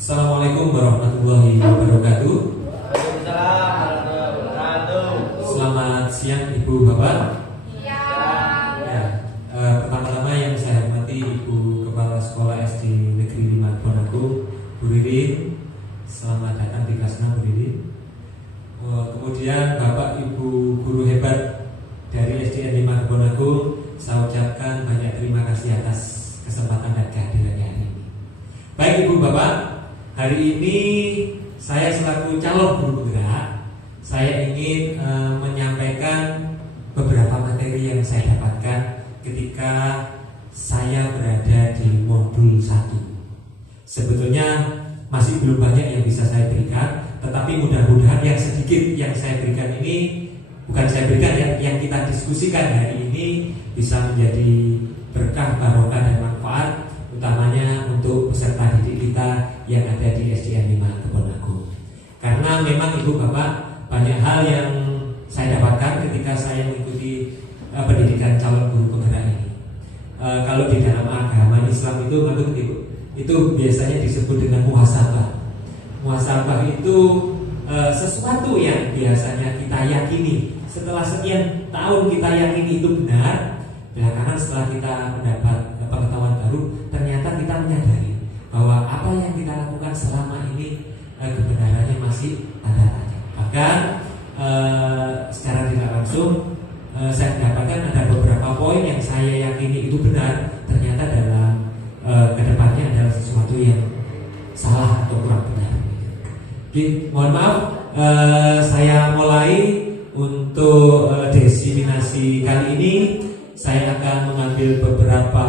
Assalamualaikum warahmatullahi wabarakatuh. Waalaikumsalam warahmatullahi wabarakatuh. Selamat siang Ibu Bapak. Ya. Ya, pertama-tama yang saya hormati Ibu Kepala Sekolah SD Negeri 5 Bonago, Bu Ririn. Selamat datang di kelas 6, Bu Ririn. Kemudian Bapak Ibu guru hebat dari SDN 5 Bonago, saya ucapkan banyak terima kasih atas kesempatan dan kehadirannya hari ini. Baik Ibu Bapak, hari ini saya selaku calon guru penggerak, saya ingin menyampaikan beberapa materi yang saya dapatkan ketika saya berada di modul 1. Sebetulnya masih belum banyak yang bisa saya berikan, tetapi mudah-mudahan yang sedikit yang saya berikan ini, bukan saya berikan, yang kita diskusikan hari ini bisa menjadi berkah, barokah dan manfaat, utamanya untuk peserta didik kita yang ada di SDN 5 Bonago. Karena memang Ibu Bapak, banyak hal yang saya dapatkan ketika saya mengikuti pendidikan calon guru penggerak ini. Kalau di dalam agama Islam itu biasanya disebut dengan muhasabah. Muhasabah itu sesuatu yang biasanya kita yakini setelah sekian tahun kita yakini itu benar. Belakangan setelah kita mendapat pengetahuan baru, ternyata kita menyadari bahwa apa yang kita lakukan selama ini kebenarannya masih tanda tanya. Bahkan secara tidak langsung saya mendapatkan ada beberapa poin yang saya yakini itu benar, ternyata dalam kedepannya adalah sesuatu yang salah atau kurang benar. Jadi, mohon maaf, saya mulai untuk diseminasi kali ini. Saya akan mengambil beberapa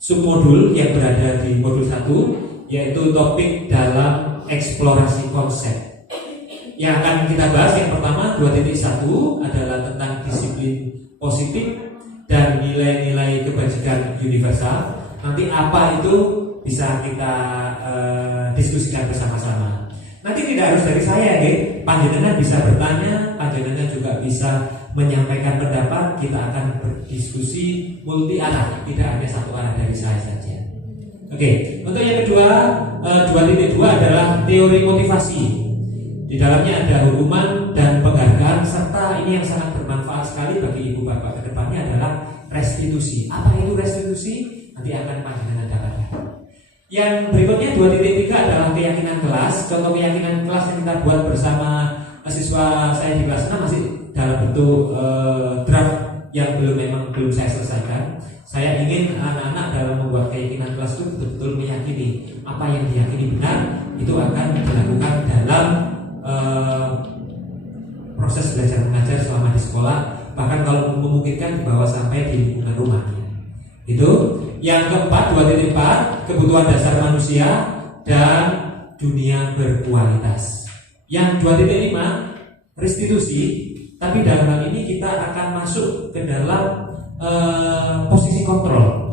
submodul yang berada di modul 1, yaitu topik dalam eksplorasi konsep. Yang akan kita bahas yang pertama 2.1 adalah tentang disiplin positif dan nilai-nilai kebajikan universal. Nanti apa itu bisa kita diskusikan bersama-sama. Nanti tidak harus dari saya, panjenengan bisa bertanya, panjenengan juga bisa menyampaikan pendapat. Kita akan berdiskusi multi arah, tidak hanya satu arah dari saya saja. Oke, untuk yang kedua, 2.2 adalah teori motivasi. Di dalamnya ada hukuman dan penghargaan, serta ini yang sangat bermanfaat sekali bagi ibu bapak ke depannya adalah restitusi. Apa itu restitusi? Nanti akan panjenengan dapatkan. Yang berikutnya 2.3 adalah keyakinan kelas. Contoh keyakinan kelas yang kita buat bersama siswa saya di kelas 6 masih dalam bentuk draft yang belum saya selesaikan. Saya ingin anak-anak dalam membuat keyakinan kelas itu betul-betul meyakini apa yang diyakini benar itu akan dilakukan dalam proses belajar mengajar selama di sekolah, bahkan kalau memungkinkan dibawa sampai di lingkungan rumahnya. Itu. Yang keempat 2.4 kebutuhan dasar manusia dan dunia berkualitas. Yang 2.5 restitusi, tapi dalam hal ini kita akan masuk ke dalam posisi kontrol.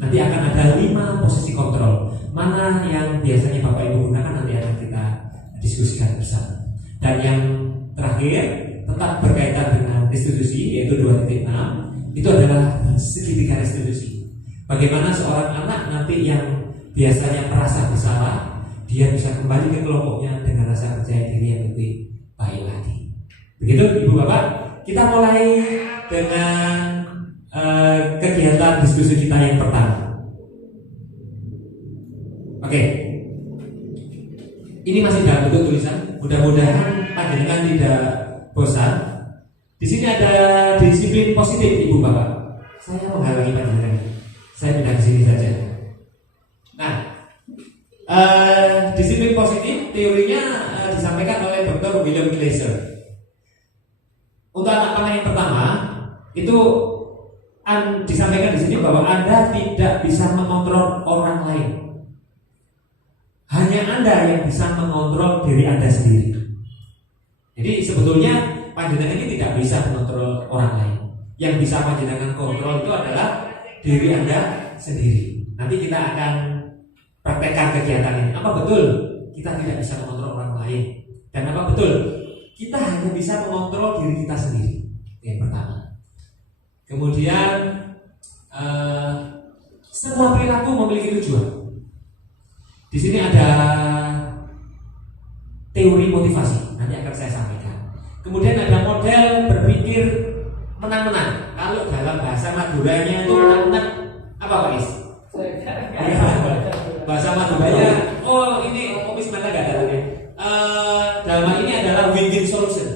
Nanti akan ada 5 posisi kontrol. Mana yang biasanya Bapak Ibu gunakan nanti akan kita diskusikan bersama. Dan yang terakhir tetap berkaitan dengan restitusi, yaitu 2.6, itu adalah segitiga restitusi. Bagaimana seorang anak nanti yang biasanya merasa bersalah, dia bisa kembali ke kelompoknya dengan rasa percaya diri yang lebih baik lagi. Begitu Ibu Bapak, kita mulai dengan kegiatan diskusi kita yang pertama. Oke, ini masih dalam bentuk tulisan. Mudah-mudahan panjenengan tidak bosan. Di sini ada disiplin positif Ibu Bapak. Saya menghalangi panjenengan. Saya pindah ke sini saja. Nah, disiplin positif teorinya disampaikan oleh Dr. William Glasser. Untuk anak panah yang pertama itu disampaikan di sini bahwa Anda tidak bisa mengontrol orang lain. Hanya Anda yang bisa mengontrol diri Anda sendiri. Jadi sebetulnya panjenengan ini tidak bisa mengontrol orang lain. Yang bisa panjenengan kontrol itu adalah diri Anda sendiri. Nanti kita akan praktekkan kegiatan ini. Apa betul kita tidak bisa mengontrol orang lain? Dan apa betul kita hanya bisa mengontrol diri kita sendiri? Yang pertama. Kemudian semua perilaku memiliki tujuan. Di sini ada teori motivasi, nanti akan saya sampaikan. Kemudian ada model berpikir menang-menang. Kalau dalam bahasa Maduranya itu menang-menang apa Pak Is? Bahasa Maduranya, ini Opis mana gak ada ya? Dalam hal ini adalah win-win solution.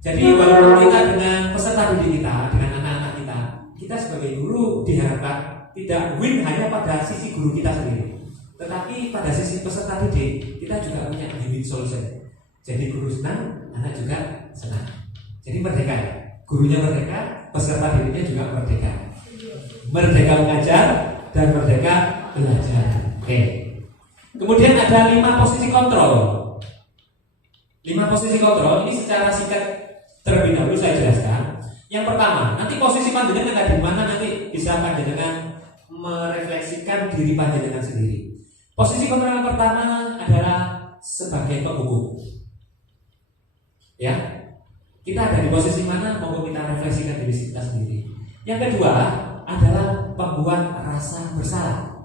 Jadi walaupun kita dengan peserta didik kita, dengan anak-anak kita sebagai guru diharapkan tidak win hanya pada sisi guru kita sendiri, tetapi pada sisi peserta didik kita juga punya win-win solution. Jadi guru senang, anak juga senang. Jadi merdeka, gurunya merdeka, peserta didiknya juga merdeka. Merdeka mengajar dan merdeka belajar. Oke. Kemudian ada 5 posisi kontrol. 5 posisi kontrol ini secara singkat terlebih dahulu saya jelaskan. Yang pertama, nanti posisi panjenengan ada di mana, nanti bisa panjenengan merefleksikan diri panjenengan sendiri. Posisi kontrol yang pertama adalah sebagai penghukum. Ya, kita ada di posisi mana, mau kita refleksikan diri kita sendiri. Yang kedua adalah pembuat rasa bersalah.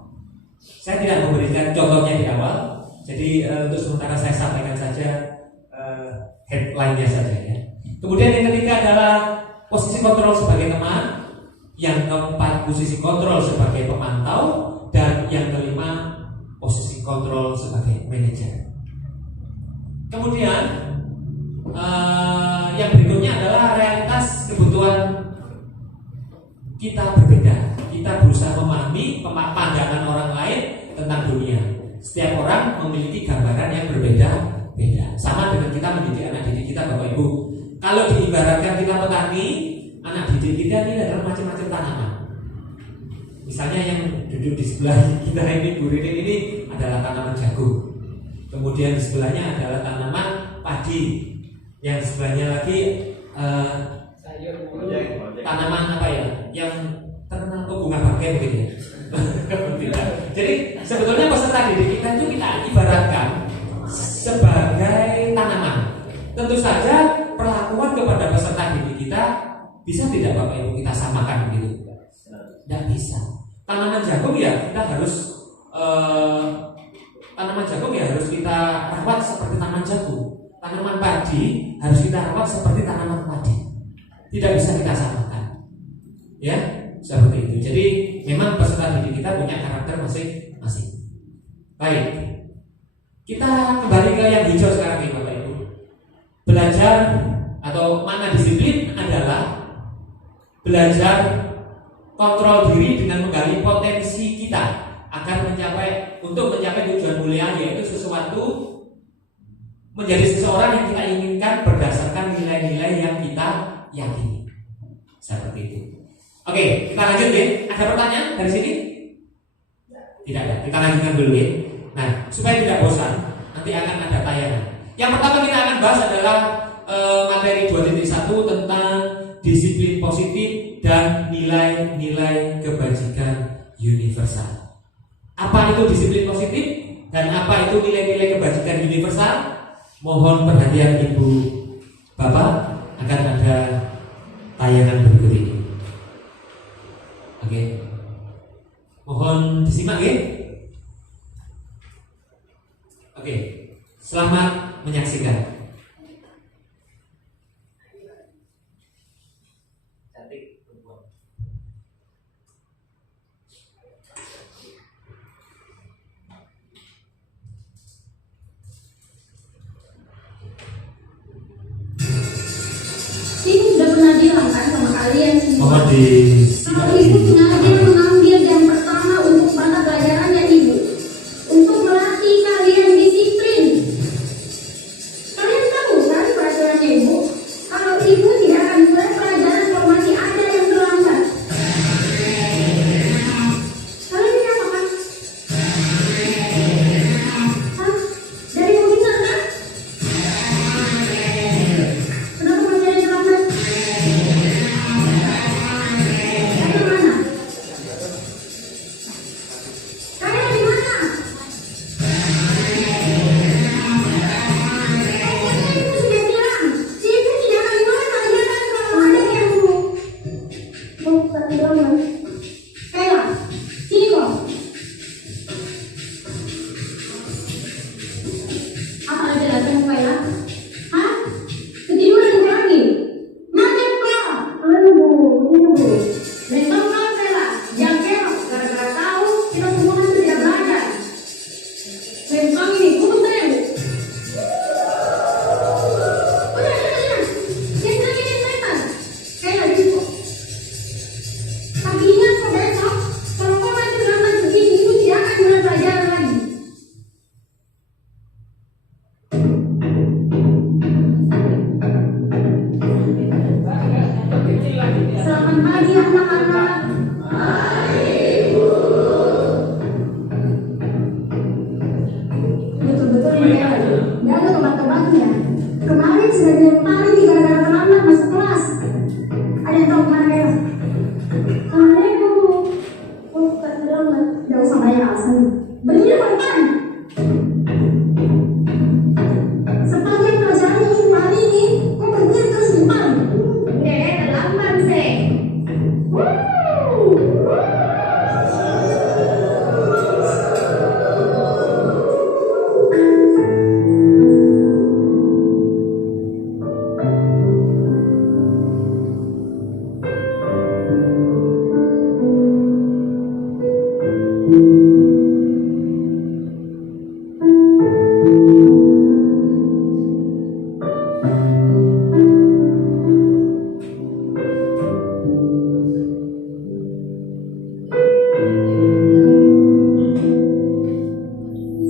Saya tidak memberikan contohnya di awal, jadi untuk sementara saya sampaikan saja headline-nya saja ya. Kemudian yang ketiga adalah posisi kontrol sebagai teman. Yang keempat posisi kontrol sebagai pemantau. Dan yang kelima posisi kontrol sebagai manajer. Kemudian yang berikutnya adalah realitas kebutuhan kita berbeda. Kita berusaha memahami pandangan orang lain tentang dunia. Setiap orang memiliki gambaran yang berbeda-beda. Sama dengan kita mendidik anak didik kita, Bapak Ibu. Kalau diibaratkan kita petani, anak didik kita ini adalah macam-macam tanaman. Misalnya yang duduk di sebelah kita ini, Bu Ririn ini adalah tanaman jagung. Kemudian di sebelahnya adalah tanaman padi. Yang sebelahnya lagi tanaman apa ya? Yang terkenal bunga bangkai mungkin ya. Jadi sebetulnya peserta didik kita itu kita ibaratkan sebagai tanaman. Tentu saja perlakuan kepada peserta didik kita bisa tidak Bapak Ibu kita samakan begitu? Tidak bisa. Tanaman jagung ya kita harus kita rawat seperti tanaman jagung. Tanaman padi harus kita rawat seperti tanaman padi. Tidak bisa kita samakan. Ya, seperti itu. Jadi memang peserta didik kita punya karakter masing-masing. Baik. Kita kembali ke yang hijau sekarang nih Bapak Ibu. Belajar atau mana disiplin adalah belajar kontrol diri dengan menggali potensi kita agar untuk mencapai tujuan mulia, yaitu sesuatu menjadi seseorang yang kita inginkan berdasarkan nilai-nilai yang kita yakini. Seperti itu. Oke, kita lanjut ya. Ada pertanyaan dari sini? Tidak ada. Kita lanjutkan dulu ya. Nah, supaya tidak bosan, nanti akan ada tayangan. Yang pertama kita akan bahas adalah materi 2.1 tentang disiplin positif dan nilai-nilai kebajikan universal. Apa itu disiplin positif dan apa itu nilai-nilai kebajikan universal? Mohon perhatian Ibu Bapak, akan ada tayangan berikut ini. Oke. Mohon disimak ya. Oke. Selamat menyaksikan. Ini sudah pernah bilang kan sama kalian semua. Mohon disimak. Kalau ibu sengaja mengambil yang pertama untuk mata pelajarannya ibu, untuk melatih kalian disiplin. Kalian tahu kan pelajarannya ibu? Kalau ibu tidak akan mulai pelajaran kalau masih ada yang terlambat. Kalian ini apa kan? Hah? Dari komputer kan? Kenapa masih ada yang terlambat? Dari mana? Gak usah banyak alasan. Berdiri depan. Sepanjang pelajaran minggu hari ini, kok berdiri terus di depan? Terlambat sih.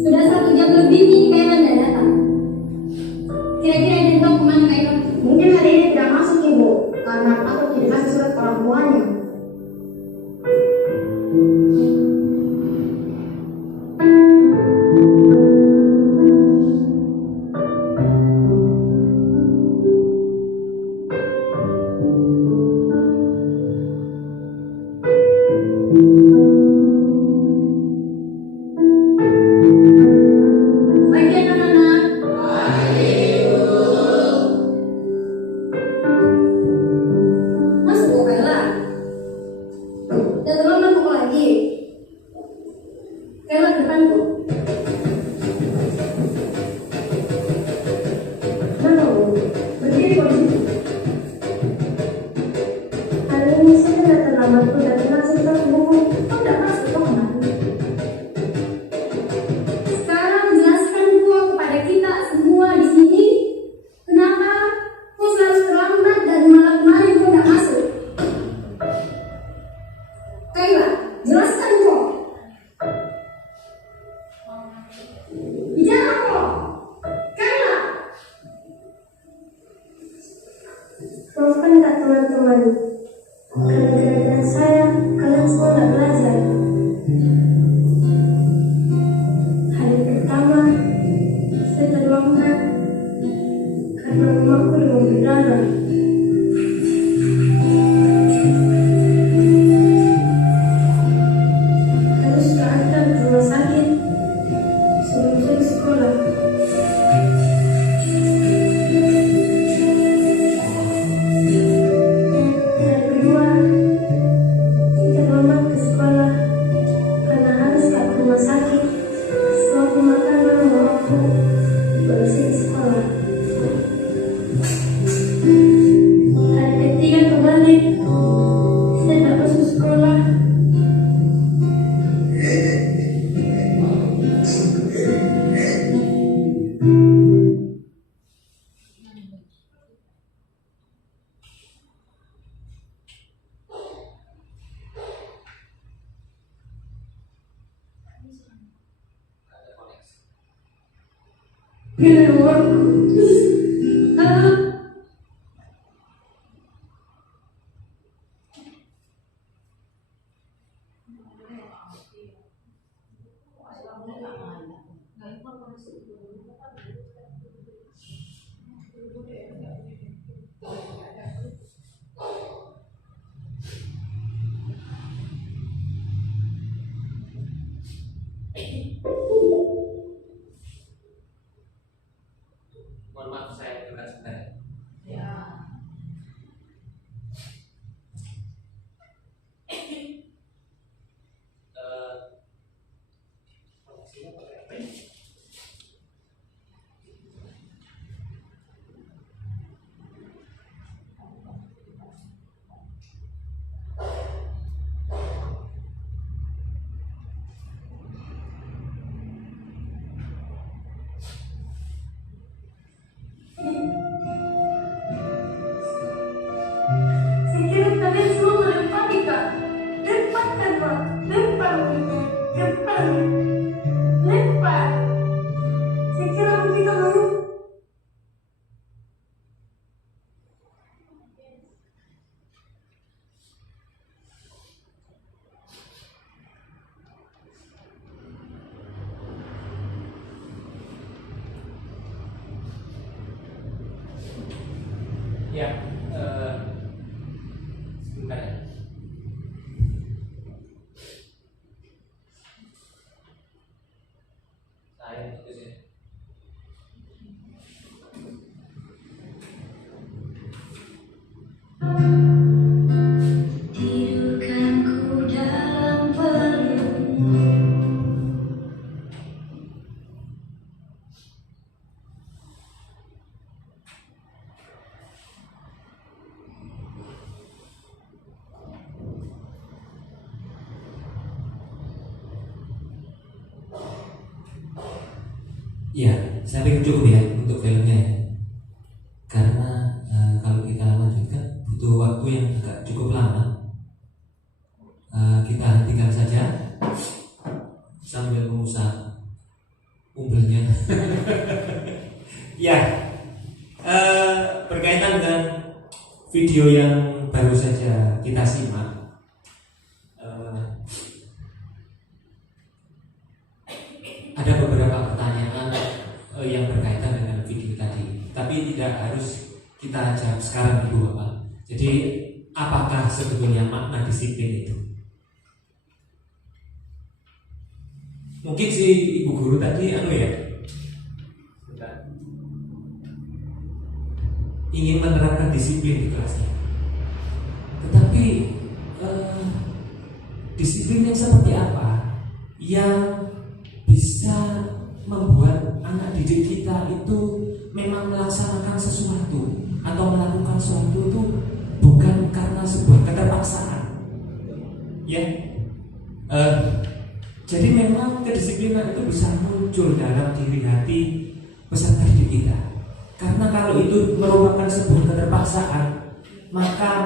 Sudah 1 jam lebih nih Kailan tidak datang. Kira-kira ini tahu kemana Kailan? Mungkin hari ini tidak masuk ibu, karena aku tidak kasih surat orang tuanya. Baik ya anak-anak. Masuk kok Kayla. Dan terlambat pukul lagi. Kayla ke depanku. Mana Bu? Berdiri kok di situ. Hari ini saya sudah terlambat udah kenal sekitar buku. Kok tidak masuk kok kemana? Sekarang jelaskan kok kepada kita semua di sini kenapa kau selalu terlambat dan malam kemarin kau tidak masuk. Kayla, jelaskan kok. Bicara kok. Kayla. Maafkan tak teman-teman. Karena gara-gara saya, kalian semua nggak belajar. Hari pertama, saya terlambat karena mamaku demam berdarah. Harus keantar ke rumah sakit sebelum saya ke sekolah. Hari kedua, saya terlambat ke sekolah karena harus ke rumah sakit setelah pemakaman mamaku baru saya ke sekolah. Hari ketiga kebalik, saya tak masuk sekolah. Pilih uangku. Mohon maaf saya juga sebentar. Ya. Saya kira kalian semua matematika. Lempar kan Pak? Lempar. Saya kira begitu kan? Ya, sebentar ya. Ya, saya pikir cukup ya untuk filmnya ya. Karena kalau kita lanjutkan butuh waktu yang agak cukup lama. Kita hentikan saja sambil mengusap umbelnya. Ya, berkaitan dengan video yang baru saja kita simak, ada beberapa pertanyaan yang berkaitan dengan video tadi, tapi tidak harus kita jawab sekarang Ibu Bapak. Jadi apakah sebetulnya makna disiplin itu? Mungkin si Ibu Guru tadi ingin menerapkan disiplin di kelasnya, tetapi disiplin yang seperti apa yang bisa membuat anak didik kita itu memang melaksanakan sesuatu atau melakukan sesuatu itu bukan karena sebuah keterpaksaan, ya. Jadi memang kedisiplinan itu bisa muncul dalam diri hati peserta didik kita. Karena kalau itu merupakan sebuah keterpaksaan, maka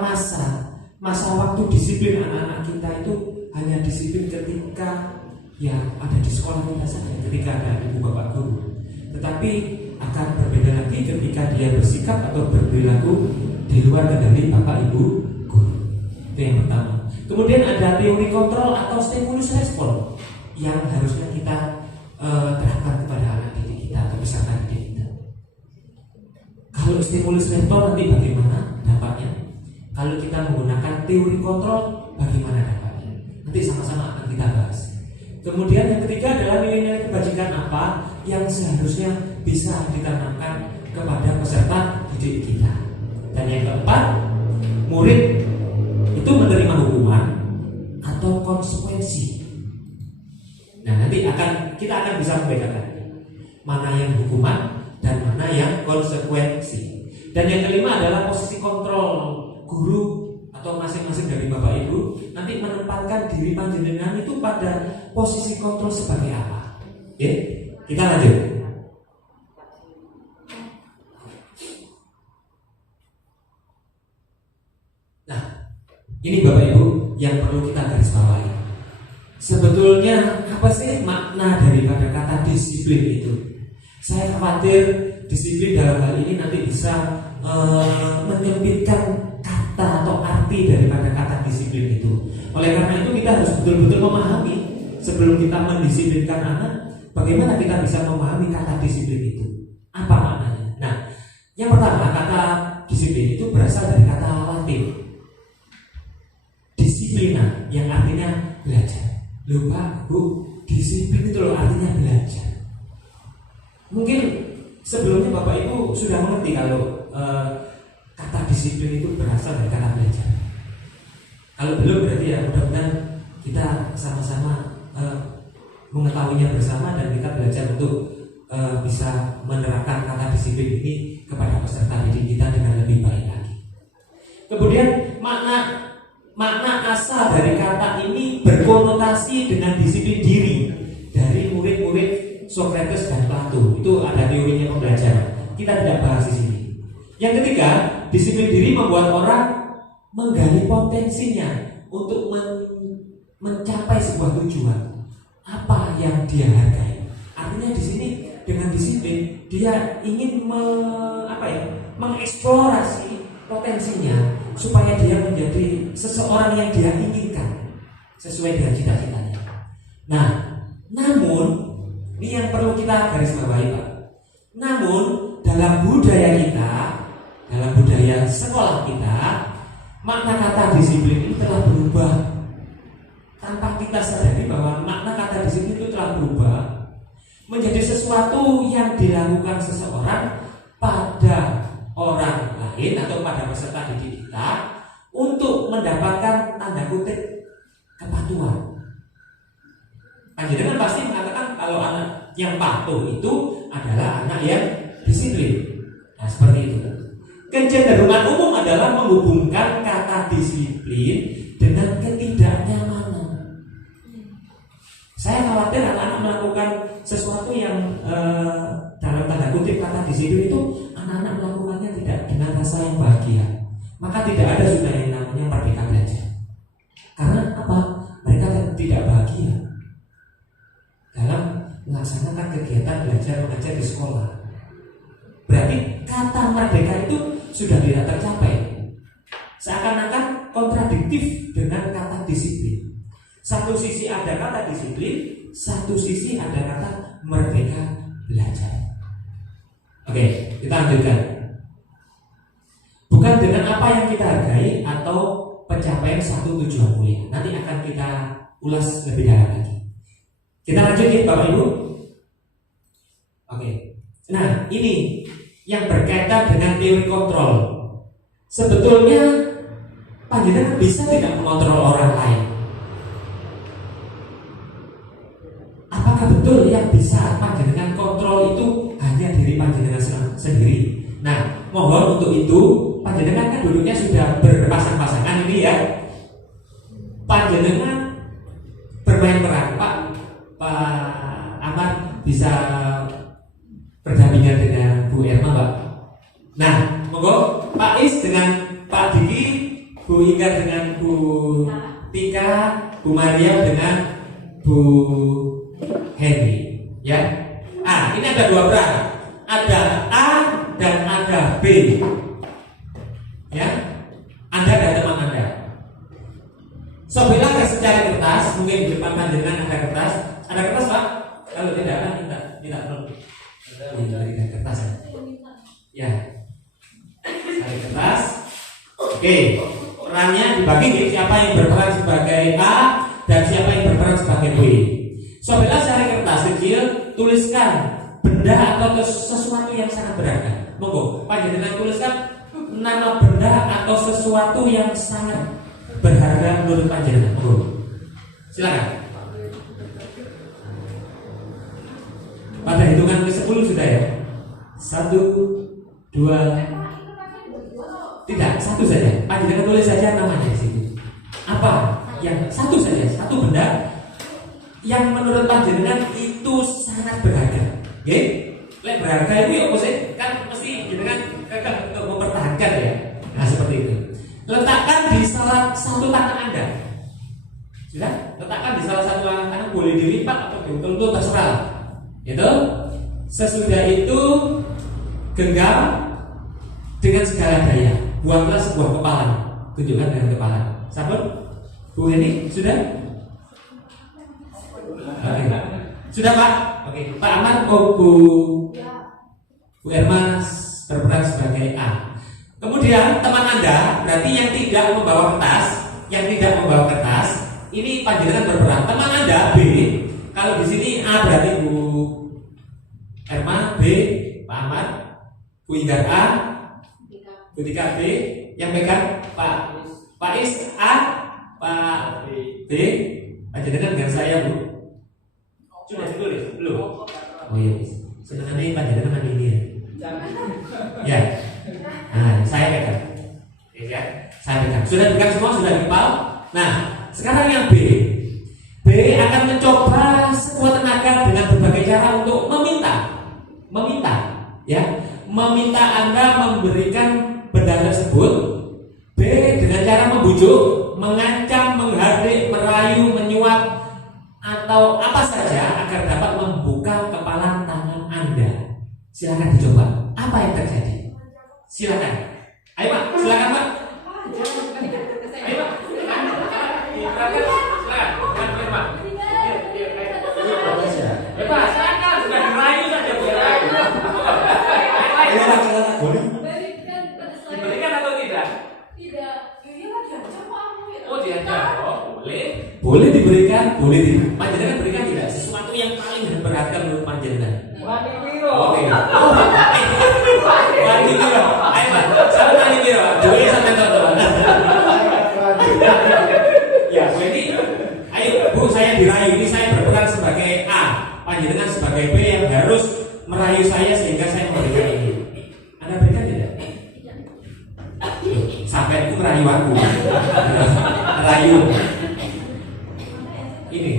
masa waktu disiplin anak-anak kita itu hanya disiplin ketika ya ada di sekolah kita saja, ketika ada ibu bapak guru. Tetapi akan berbeda lagi ketika dia bersikap atau berperilaku di luar kendali bapak ibu guru. Itu yang pertama. Kemudian ada teori kontrol atau stimulus respon yang harusnya kita terapkan kepada anak didik kita atau peserta didik kita. Kalau stimulus respon nanti bagaimana dampaknya? Kalau kita menggunakan teori kontrol bagaimana dampaknya? Nanti sama-sama akan kita bahas. Kemudian yang ketiga adalah nilai-nilai kebajikan apa yang seharusnya bisa ditanamkan kepada peserta didik kita. Dan yang keempat, murid itu menerima hukuman atau konsekuensi. Nah, nanti kita akan bisa membedakan mana yang hukuman dan mana yang konsekuensi. Dan yang kelima adalah posisi kontrol guru atau masing-masing dari bapak ibu nanti menempatkan diri panjenengan itu pada posisi kontrol sebagai apa. Oke, kita lanjut. Nah, ini bapak ibu yang perlu kita garis bawahi. Sebetulnya apa sih makna daripada kata disiplin itu? Saya khawatir disiplin dalam hal ini nanti bisa menyempitkan kata atau arti daripada kata disiplin itu. Oleh karena itu kita harus betul-betul memahami sebelum kita mendisiplinkan anak, bagaimana kita bisa memahami kata disiplin itu. Apa maknanya? Nah, yang pertama kata disiplin itu berasal dari kata Latin disiplina yang artinya belajar. Loh Pak, Bu, disiplin itu loh artinya belajar. Mungkin sebelumnya Bapak Ibu sudah mengerti kalau kata disiplin itu berasal dari kata belajar. Kalau belum berarti ya mudah-mudahan kita sama-sama mengetahuinya bersama dan kita belajar untuk bisa menerapkan kata disiplin ini kepada peserta didik kita dengan lebih baik lagi. Kemudian makna asal dari kata ini berkonotasi dengan disiplin diri dari murid-murid Socrates dan Plato. Itu ada teorinya pembelajaran. Kita tidak bahas di sini. Yang ketiga, disiplin diri membuat orang menggali potensinya untuk mencapai sebuah tujuan. Apa yang dia hargai? Artinya di sini dengan disiplin dia ingin mengeksplorasi potensinya supaya dia menjadi seseorang yang dia inginkan sesuai dengan cita-citanya. Nah, namun ini yang perlu kita garis bawahi Pak. Namun dalam budaya kita, dalam budaya sekolah kita, makna kata disiplin ini telah berubah. Tanpa kita sadari bahwa makna kata disiplin itu telah berubah menjadi sesuatu yang dilakukan seseorang pada orang lain atau pada peserta didik kita untuk mendapatkan tanda kutip kepatuhan. Panjenengan pasti mengatakan kalau anak yang patuh itu adalah anak yang disiplin. Nah, seperti itu. Kecenderungan umum adalah menghubungkan kata disiplin dengan ketidaknyamanan. Saya khawatir anak-anak melakukan sesuatu yang dalam tanda kutip kata disiplin itu anak-anak melakukannya tidak dengan rasa yang bahagia. Maka tidak ada sudah yang namanya merdeka belajar. Karena apa? Mereka tidak bahagia dalam melaksanakan kegiatan belajar mengajar di sekolah. Berarti kata merdeka itu sudah tidak tercapai. Seakan-akan kontradiktif dengan kata disiplin. Satu sisi ada kata disiplin, satu sisi ada kata merdeka belajar. Oke, kita lanjutkan. Bukan dengan apa yang kita hargai atau pencapaian satu tujuan mulia. Nanti akan kita ulas lebih dalam lagi. Kita lanjutin Bapak Ibu. Oke. Nah, ini yang berkaitan dengan teori kontrol. Sebetulnya panjenengan bisa tidak mengontrol orang lain. Apakah betul yang bisa panjenengan kontrol itu hanya diri panjenengan sendiri? Nah, mohon untuk itu panjenengan kan dulunya sudah berpasang-pasangan ini ya. Panjenengan bermain peran, Pak Ahmad bisa berdampingan dengan Bu Erma, Pak. Nah, monggo Pak Is dengan Pak Diki, Bu Ika dengan Bu Tika, Bu Maria dengan Bu Henry, ya. Ini ada dua peran, ada A dan ada B, ya. Anda dan teman Anda. Sobilah secara kertas, mungkin di depan panjenengan ada kertas, Pak. Kalau tidak ada, tidak perlu. Ada kertas, ya. Cari kertas. Oke, perannya dibagi. Siapa yang berperan sebagai A dan siapa yang berperan sebagai B. Sobilah cari kertas kecil, tuliskan benda atau sesuatu yang sangat berharga. Monggo, panjenengan tuliskan nama benda atau sesuatu yang sangat berharga menurut panjenengan. Monggo, silakan. Pada hitungan ke-10 sudah ya. 1, 2. Tidak, satu saja. Panjenengan tulis saja namanya di situ. Apa? Yang satu saja, satu benda yang menurut panjenengan itu sangat berharga. Oke? Lek berharga itu ya mesti kan mesti jenengan kekeh untuk mempertahankan ya. Nah, seperti itu. Letakkan di salah satu tangan Anda. Sudah? Letakkan di salah satu tangan, boleh dilipat atau diutul, terserah. Itu sesudah itu genggam dengan segala daya. Buatlah sebuah kepalan. Tunjukkan dengan kepalan. Sabun? Bu ini sudah? Oke. Sudah Pak? Oke. Pak Ahmad, Bu Erma berperan sebagai A. Kemudian teman Anda, berarti yang tidak membawa kertas, ini panjenengan berperan. Teman Anda B. Kalau di sini A berarti Bu Erma, B Pak Ahmad, Bu Ingar A, Bu Tika B, yang pegang Pak Is A, Pak B, panjenengan dengan saya Bu. Sudah ditulis belum? Oh iya, sebenarnya panjenengan ini ya. Ya, nah saya pegang, ya, saya pegang. Sudah pegang semua, sudah dipal. Nah, sekarang yang B akan mencoba sekuat tenaga dengan berbagai cara untuk meminta, ya, meminta Anda memberikan benda tersebut. B dengan cara membujuk, mengancam, menghardik, merayu, menyuap, atau apa saja agar dapat membuka kepala tangan Anda. Silakan dicoba. Apa yang terjadi? Silakan. Ayo Pak, silakan Pak. Ayo Pak. Pak, silakan sudah dirayu saja dirayu. Diberikan atau tidak? Tidak. Iya kan diancam kamu ya. Oh diancam. Oh boleh. Boleh diberikan, boleh diberikan. Panjenengan berikan tidak sesuatu yang paling berharga menurut panjenengan. Wani biro. Oke. Wani biro. Ayo Pak, sama wani biro. Boleh sampai teman-teman. Ya, jadi ayo Bu, saya dirayu. Ini saya berperan sebagai A, panjenengan sebagai B yang harus merayu saya sehingga saya memberikan ini. Anda berikan tidak? Sampai itu merayu aku. Merayu. Ini.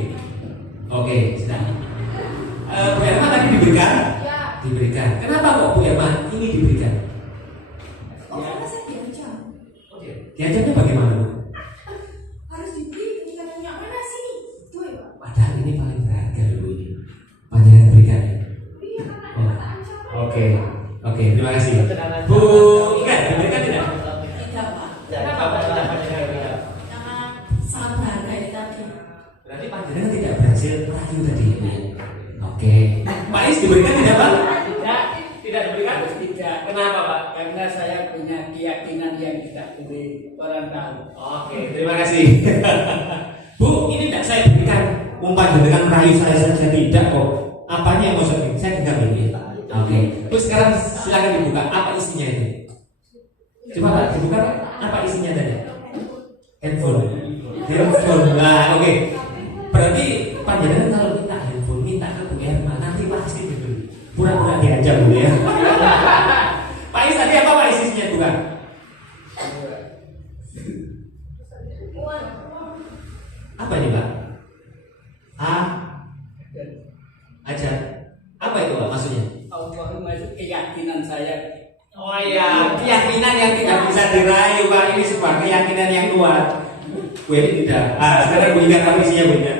Oke, sudah. Bu Erma tadi diberikan? Ya. Diberikan. Kenapa kok Bu Erma ini diberikan? Oh, karena saya diancam. Oke. Diajarnya bagaimana, Bu? Harus dibeli ketika nanya mana sih? Itu ya, Pak. Padahal ini paling berharga dulu ini. Panjenengan berikan ya. Iya, karena Oh. kata ancam. Oke. Oke, terima kasih. Bu Ika, diberikan tidak? Tidak, Pak. Kenapa panjenengan tidak? Karena sangat berharga ini tadi. Berarti panjenengan tidak berhasil merayu tadi ya, Bu ya? Oke. Pak Is diberikan tidak, Pak? Tidak diberikan? Tidak. Kenapa, Pak? Karena saya punya keyakinan yang tidak boleh orang tahu. Oke, terima kasih. Bu, ini tidak saya berikan umpan dengan merayu saya saja tidak kok. Apanya yang mau saya berikan? Saya genggam ini. Oke. Terus sekarang silakan dibuka. Apa isinya ini? Coba Pak, dibuka Pak. Apa isinya tadi? Handphone. Handphone. Nah, oke. Berarti panjenengan kalau minta handphone, minta ke Bu Erma, nanti pasti dibeli. Pura-pura diajak Bu ya. Pak Is tadi apa Pak isinya bukan? Apa ini Pak? Aja. Apa itu Pak maksudnya? Allahumma itu keyakinan saya. Oh iya, keyakinan yang tidak bisa dirayu Pak. Ini sebuah keyakinan yang kuat. Bu ini tidak. Sekarang Bu ingat apa isinya Bu ingat?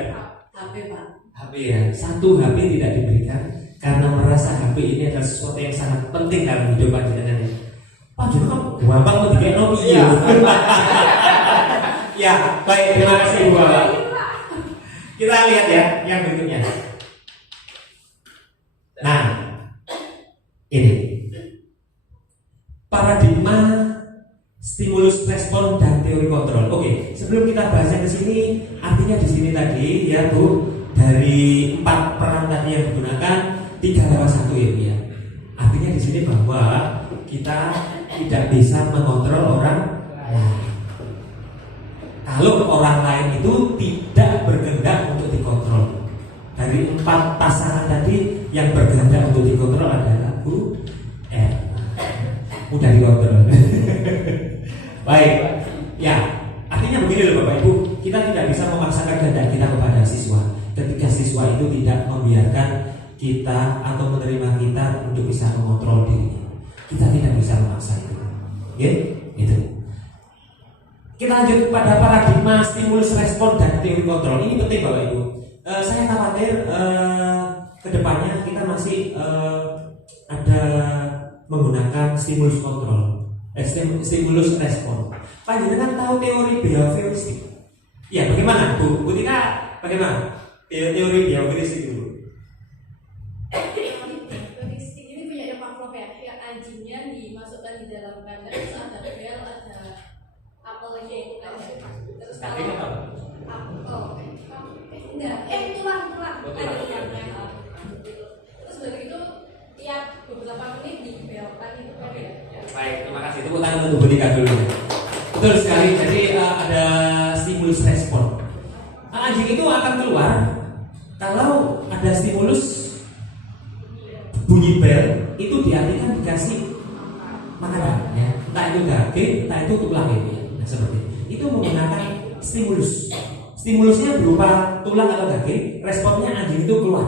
HP, Pak. HP ya. Satu HP tidak diberikan karena merasa HP ini adalah sesuatu yang sangat penting dalam hidup panjenengan. Pak Jono gampang mau dikai Nokia. Ya, baik, terima kasih Bu. Kita lihat ya yang berikutnya. Nah, ini paradigma stimulus respon dan teori kontrol. Oke, sebelum kita bahas yang ke sini, artinya di sini tadi ya Bu, dari 4 peran tadi yang digunakan 3 lewat 1 ya Bu ya. Artinya di sini bahwa kita tidak bisa mengontrol orang lain. Kalau orang lain itu tidak berkehendak untuk dikontrol. Dari 4 pasangan tadi yang berkehendak untuk dikontrol adalah Bu Erma. Mudah dikontrol. Baik, ya artinya begini loh Bapak Ibu, kita tidak bisa memaksakan kehendak kita kepada siswa. Ketika siswa itu tidak membiarkan kita atau menerima kita untuk bisa mengontrol dirinya, kita tidak bisa memaksa itu. Ya, itu. Kita lanjut pada paradigma stimulus respon dan teori kontrol. Ini penting Bapak Ibu. Saya khawatir kedepannya kita masih ada menggunakan stimulus kontrol, stimulus respon. Panjenengan tahu teori behavioristik? Ya, bagaimana Bu? Bu Tika, bagaimana teori behavioristik dulu? Beristik ini punya Pavlov ya, yang anjingnya dimasukkan di dalam kandang, terus ada bel, ada apel lagi, terus Tapi apa? tulang ada tulangnya. Terus dari itu tiap beberapa menit dibelkan itu kan ya. Baik, terima kasih. Tepuk tangan untuk Bu Tika dulu. Betul sekali. Jadi ada stimulus respon. Anjing itu akan keluar kalau ada stimulus bunyi bel, itu diartikan dikasih makanan ya. Entah itu daging, entah itu tulang ini ya. Nah, seperti itu menggunakan stimulus. Stimulusnya berupa tulang atau daging, responnya anjing itu keluar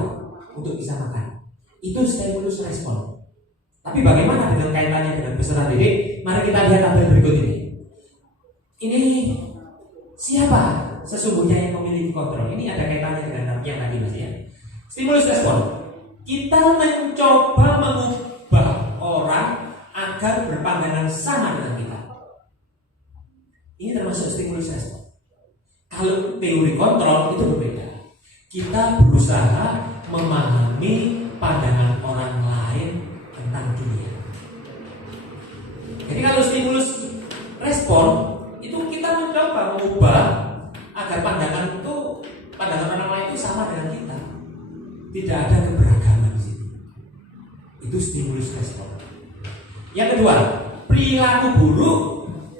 untuk bisa makan. Itu stimulus respon. Tapi bagaimana dengan kaitannya dengan peserta didik? Mari kita lihat tabel berikut ini. Ini siapa sesungguhnya yang memiliki kontrol? Ini ada kaitannya dengan yang tadi Mas ya. Stimulus respon. Kita mencoba mengubah orang agar berpandangan sama dengan kita. Ini termasuk stimulus respon. Kalau teori kontrol itu berbeda. Kita berusaha memahami pandangan orang lain tentang dunia. Jadi kalau stimulus respon itu kita mencoba mengubah agar pandangan orang lain itu sama dengan kita. Tidak ada keberagaman di situ. Itu stimulus respon. Yang kedua, perilaku buruk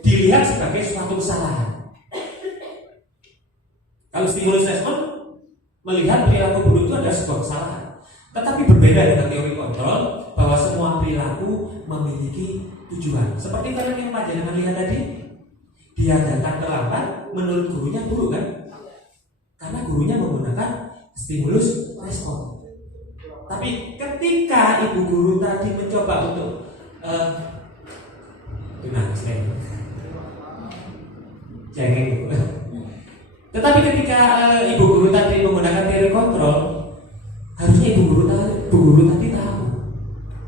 dilihat sebagai suatu kesalahan. Kalau stimulus respon melihat perilaku buruk itu adalah sebuah kesalahan. Tetapi berbeda dengan teori kontrol bahwa semua perilaku memiliki tujuan. Seperti film yang panjenengan lihat tadi, dia datang terlambat menurut gurunya buruk kan? Karena gurunya menggunakan stimulus respon. Tapi ketika ibu guru tadi mencoba untuk tetapi ketika ibu guru tadi menggunakan teori kontrol, harusnya ibu guru tadi tahu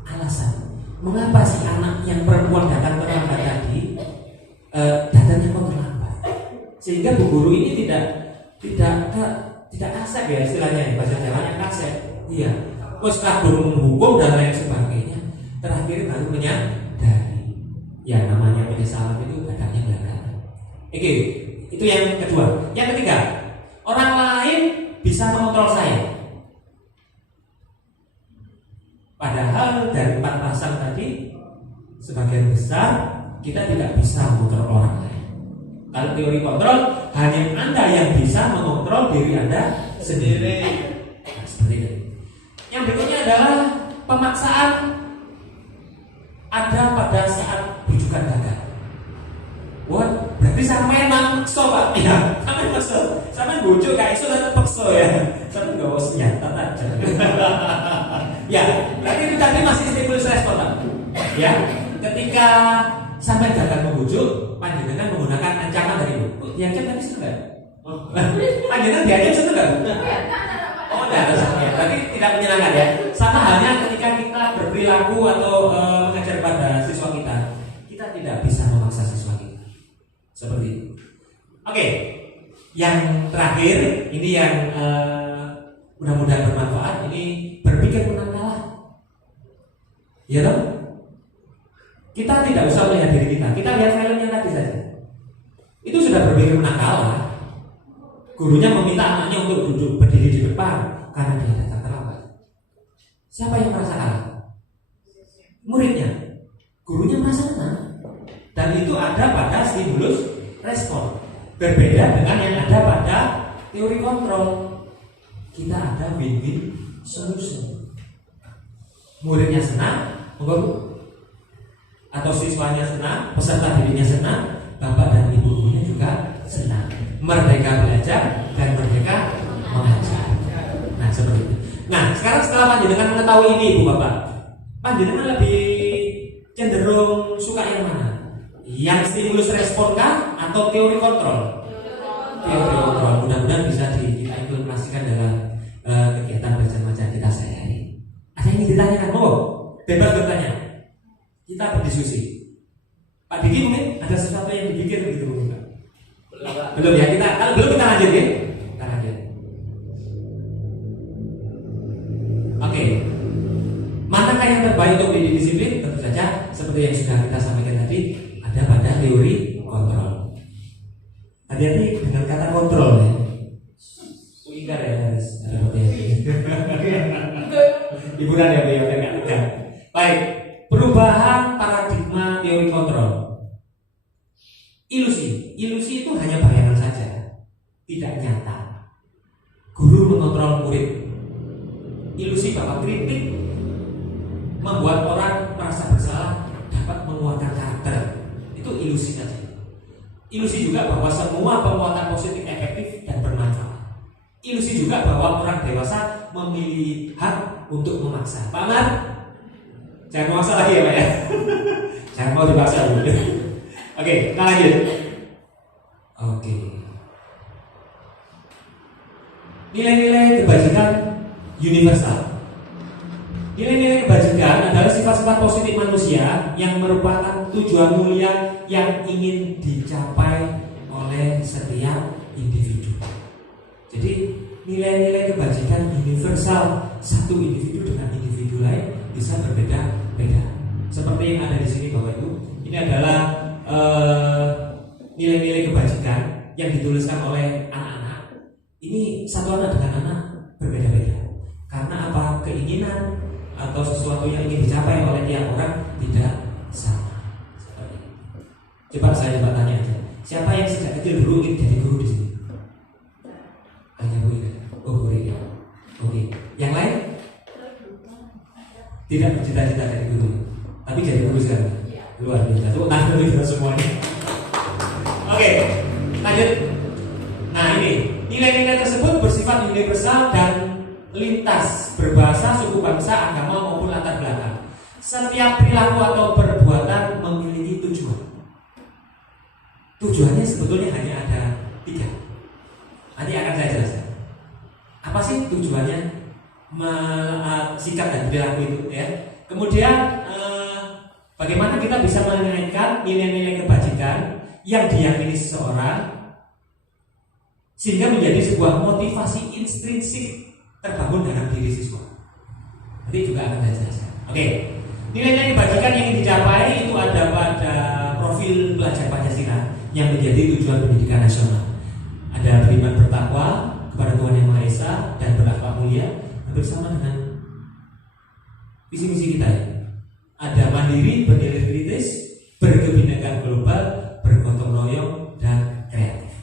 alasan mengapa si anak yang perempuan datang terlambat tadi datangnya kok terlambat, sehingga bu guru ini tidak asep ya istilahnya, bahasa Jawanya kasep. Iya, terus kabur menghukum dan lain sebagainya. Terakhir baru menyadari, ya namanya penyesalan itu datangnya belakangan. Oke, itu yang kedua. Yang ketiga, orang lain bisa mengontrol saya. Padahal dari 4 pasang tadi, sebagian besar kita tidak bisa mengontrol orang lain. Kalau teori kontrol, hanya Anda yang bisa mengontrol diri Anda sendiri. Nah, seperti itu. Yang berikutnya adalah pemaksaan ada pada saat bujukan gagal. Wah, berarti sampai maksa Pak? Ya, sampai maksa. Sampai bujuk kayak itu tetap paksa ya. Sampai nggak mau senjata aja. Ya, berarti itu tadi masih stimulus respon Pak. Ya, ketika sampai gagal membujuk, panjenengan menggunakan ancaman dari ibu. Diancam tadi sudah nggak? Panjenengan diancam sudah nggak? Oh, tidak ada sama ya. Berarti tidak menyenangkan ya. Sama halnya ketika kita berperilaku atau mengajar pada siswa kita tidak bisa memaksa siswa kita. Seperti itu. Oke, yang terakhir ini yang mudah-mudahan bermanfaat. Ini berpikir menang kalah. Ya toh? Kita tidak usah melihat diri kita. Kita lihat filmnya tadi saja. Itu sudah berpikir menang kalah. Gurunya meminta anaknya untuk duduk berdiri di depan karena dia datang terlambat. Siapa yang merasa kalah? Muridnya. Gurunya merasa menang. Dan itu ada pada stimulus respon. Berbeda dengan yang ada pada teori kontrol. Kita ada win-win solution. Muridnya senang, atau siswanya senang, peserta dirinya senang, bapak dan ibu gurunya juga senang. Merdeka belajar dan merdeka mengajar. Nah, seperti itu. Nah, sekarang setelah panjenengan mengetahui ini, ibu bapak, panjenengan lebih cenderung suka yang mana? Yang stimulus respon kah atau teori kontrol? Teori kontrol. Mudah-mudahan bisa kita implementasikan dalam kegiatan belajar mengajar kita sehari-hari. Ada yang ditanyakan? Oh, bebas bertanya. Kita berdiskusi. Pak Diki mungkin ada sesuatu yang dibikin begitu mungkin Pak? Belum ya, kalau belum kita lanjut ya. Kita lanjut. Oke. Manakah yang terbaik untuk mendidik disiplin? Tentu saja seperti yang sudah kita sampaikan tadi, ada pada teori kontrol. Hati-hati dengan kata kontrol ya. Ingkar ya harus ada hati-hati. Hiburan ya beliau kan. Baik, perubahan paradigma teori kontrol. Ilusi itu hanya bayangan saja, tidak nyata. Guru mengontrol murid. Ilusi bahwa kritik membuat orang merasa bersalah, dapat menguatkan karakter. Itu ilusi saja. Ilusi juga bahwa semua penguatan positif efektif dan bermanfaat. Ilusi juga bahwa orang dewasa memiliki hak untuk memaksa. Pak Amar, jangan memaksa lagi ya Pak ya. Jangan mau dipaksa dulu. Oke, kita lanjut. Oke. Nilai-nilai kebajikan universal. Nilai-nilai kebajikan adalah sifat-sifat positif manusia yang merupakan tujuan mulia yang ingin dicapai oleh setiap individu. Jadi nilai-nilai kebajikan universal, satu individu dengan individu lain bisa berbeda-beda. Seperti yang ada di sini Bapak Ibu, ini adalah nilai-nilai kebajikan yang dituliskan oleh anak-anak. Ini satu anak dengan anak berbeda-beda. Karena apa? Keinginan atau sesuatu yang ingin dicapai oleh tiap orang tidak sama. Coba saya tanya aja. Siapa yang sejak kecil dulu ingin jadi guru di sini? Hanya Bu Ida. Oh, Bu Ida. Oke. Yang lain? Tidak bercita-cita jadi guru, tapi jadi guru sekarang. Luar biasa. Tepuk tangan dulu kita semuanya. Oke, lanjut. Nah ini nilai-nilai tersebut bersifat universal dan lintas berbahasa, suku bangsa, agama maupun latar belakang. Setiap perilaku atau perbuatan memiliki tujuan. Tujuannya sebetulnya hanya ada 3. Nanti akan saya jelaskan. Apa sih tujuannya sikap dan perilaku itu ya? Kemudian bagaimana kita bisa mengaitkan nilai-nilai kebajikan yang diyakini seseorang sehingga menjadi sebuah motivasi intrinsik terbangun dalam diri siswa. Nanti juga akan saya jelaskan. Oke, nilai-nilai kebajikan yang ingin dicapai itu ada pada profil pelajar Pancasila yang menjadi tujuan pendidikan nasional. Ada beriman bertakwa kepada Tuhan Yang Maha Esa dan berakhlak mulia bersama dengan visi misi kita ya. Ada mandiri, bernilai kritis, berkebinekaan global, bergotong royong dan kreatif.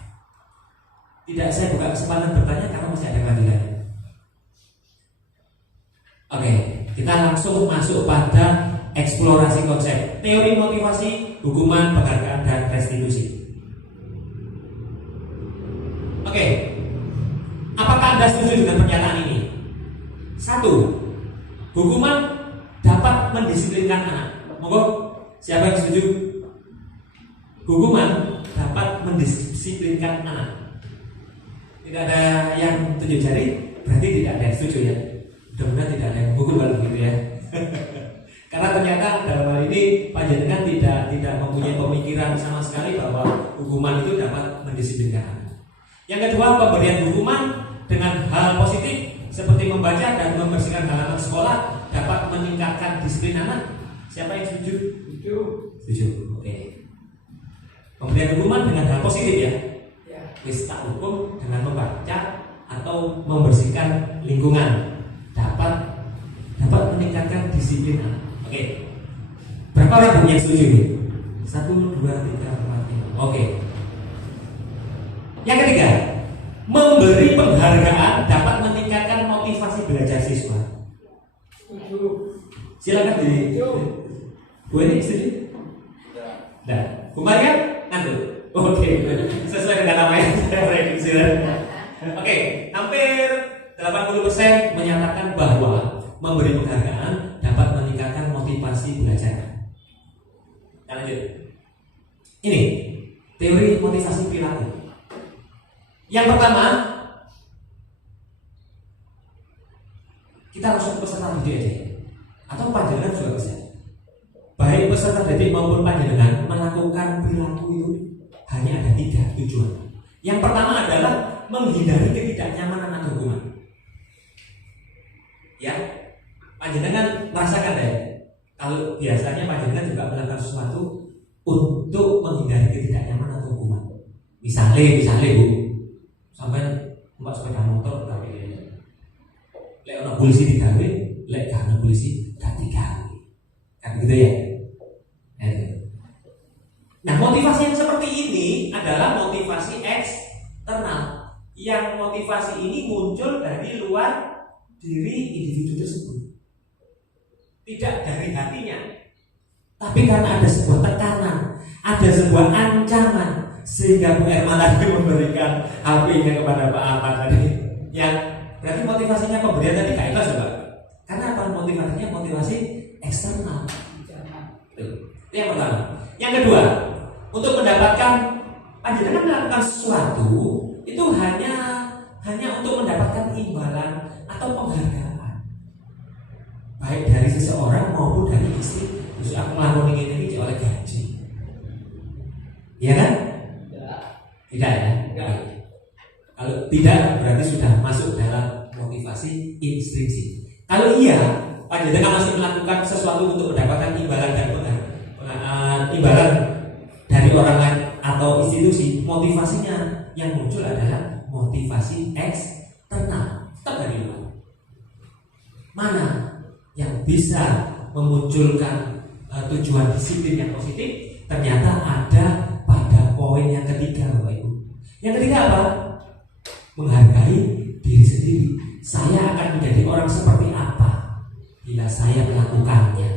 Tidak saya buka kesempatan bertanya karena masih ada kehadiran. Oke, kita langsung masuk pada eksplorasi konsep teori motivasi, hukuman, penghargaan dan restitusi. Oke, apakah Anda setuju dengan pernyataan ini? 1. Hukuman dapat mendisiplinkan anak. Monggo, siapa yang setuju? Hukuman dapat mendisiplinkan anak. Tidak ada yang tunjuk jari, berarti tidak ada yang setuju ya. Mudah-mudahan tidak ada yang hukum kalau begitu ya. Karena ternyata dalam hal ini panjenengan tidak mempunyai pemikiran sama sekali bahwa hukuman itu dapat mendisiplinkan anak. Yang kedua, pemberian hukuman dengan hal positif seperti membaca dan membersihkan halaman sekolah dapat meningkatkan disiplin anak. Siapa yang setuju? Setuju. Oke. Pemberian hukuman dengan hal positif ya. Wis tak hukum dengan membaca atau membersihkan lingkungan dapat meningkatkan disiplin anak. Oke. Berapa orang yang setuju ini? 1, 2, 3, 4, 5. Oke. Yang ketiga, memberi penghargaan dapat meningkatkan motivasi belajar siswa. Silakan di Bu ini setuju? Nah, kemarin kan? Nanti. Oke, sesuai dengan namanya. Oke, hampir 80% menyatakan bahwa memberi penghargaan dapat meningkatkan motivasi belajar. Kita lanjut. Ini teori motivasi perilaku. Yang pertama, kita langsung peserta didik aja, atau panjenengan juga bisa. Baik peserta didik maupun panjenengan melakukan perilaku itu hanya ada 3 tujuan. Yang pertama adalah menghindari ketidaknyamanan atau hukuman. Ya, panjenengan merasakan deh. Kalau biasanya panjenengan juga melakukan sesuatu untuk menghindari ketidaknyamanan atau hukuman. Misalnya Bu, sampai mbak sepeda motor tapi lek ono polisi digawe, lek gak ono polisi gak digawe. Kan gitu ya. Nah, motivasi yang seperti ini adalah motivasi eksternal. Yang motivasi ini muncul dari luar diri individu tersebut. Tidak dari hatinya. Tapi karena ada sebuah tekanan, ada sebuah ancaman, sehingga Bu Erma tadi memberikan HP-nya kepada Pak Ahmad tadi. Yang berarti motivasinya pemberian tadi gak ikhlas Pak. Karena apa? Motivasinya motivasi eksternal. Itu yang pertama. Yang kedua, untuk mendapatkan panjenengan melakukan sesuatu itu hanya untuk mendapatkan imbalan atau penghargaan, baik dari seseorang maupun dari istri. Terus aku melakukan ini oleh gaji, ya kan? Tidak ya? Kalau tidak berarti sudah masuk dalam motivasi intrinsik. Kalau iya, panjenengan masih melakukan sesuatu untuk mendapatkan imbalan dan imbalan dari orang lain atau institusi, motivasinya yang muncul adalah motivasi eksternal, tetap dari luar. Mana yang bisa memunculkan tujuan disiplin yang positif? Ternyata ada pada poin yang ketiga, Bapak Ibu. Yang ketiga apa? Menghargai diri sendiri. Saya akan menjadi orang seperti apa bila saya melakukannya.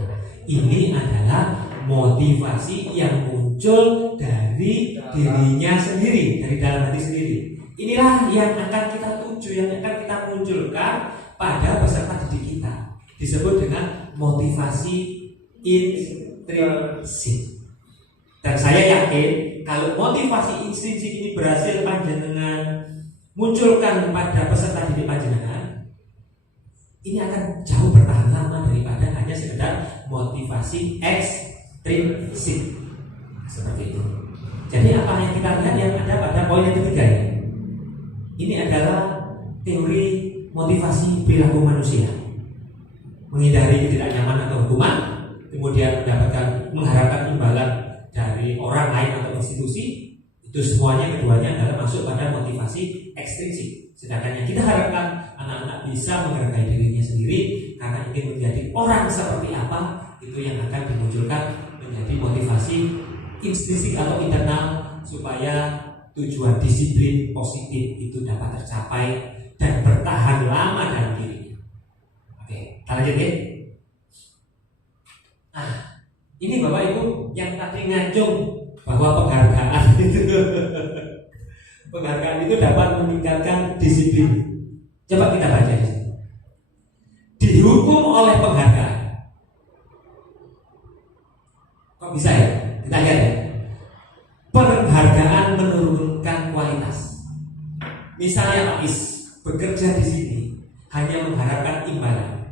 Ini adalah motivasi yang muncul dari dirinya sendiri, dari dalam hati sendiri. Inilah yang akan kita tuju, yang akan kita munculkan pada peserta didik kita. Disebut dengan motivasi intrinsik. Dan saya yakin kalau motivasi intrinsik ini berhasil panjenengan munculkan pada peserta didik panjenengan, ini akan jauh bertahan lama daripada hanya sekedar motivasi ekstrinsik. Seperti itu. Jadi apa yang kita lihat yang ada pada poin yang ketiga ini? Ini adalah teori motivasi perilaku manusia. Menghindari ketidaknyamanan atau hukuman, kemudian mengharapkan imbalan dari orang lain atau institusi, itu semuanya keduanya adalah masuk pada motivasi ekstrinsik. Sedangkan yang kita harapkan anak-anak bisa menghargai dirinya sendiri karena ingin menjadi orang seperti apa, itu yang akan dimunculkan menjadi motivasi intrinsik atau internal supaya tujuan disiplin positif itu dapat tercapai dan bertahan lama dalam dirinya. Oke, kita lanjut ya. Nah, ini Bapak Ibu yang tadi ngacung bahwa penghargaan itu dapat meningkatkan disiplin. Coba kita baca di sini. Dihukum oleh penghargaan. Kok bisa ya? Kita lihat ya. Penghargaan menurunkan kualitas. Misalnya Pak Is bekerja di sini hanya mengharapkan imbalan.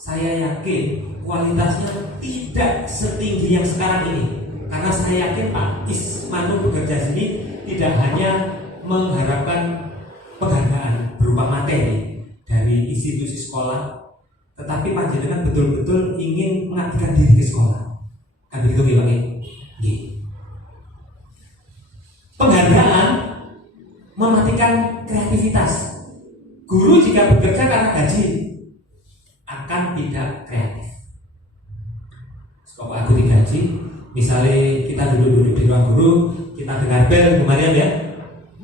Saya yakin kualitasnya tidak setinggi yang sekarang ini. Karena saya yakin Pak Ismanu bekerja di sini tidak hanya mengharapkan penghargaan berupa materi dari institusi sekolah, tetapi panjenengan betul-betul ingin mengabdikan diri ke sekolah. Kan begitu ya Pak? Penghargaan mematikan kreativitas. Guru jika bekerja karena gaji akan tidak kreatif. Kalau aku digaji, misalnya kita duduk di ruang guru, kita dengar bel, Bu Mariam ya,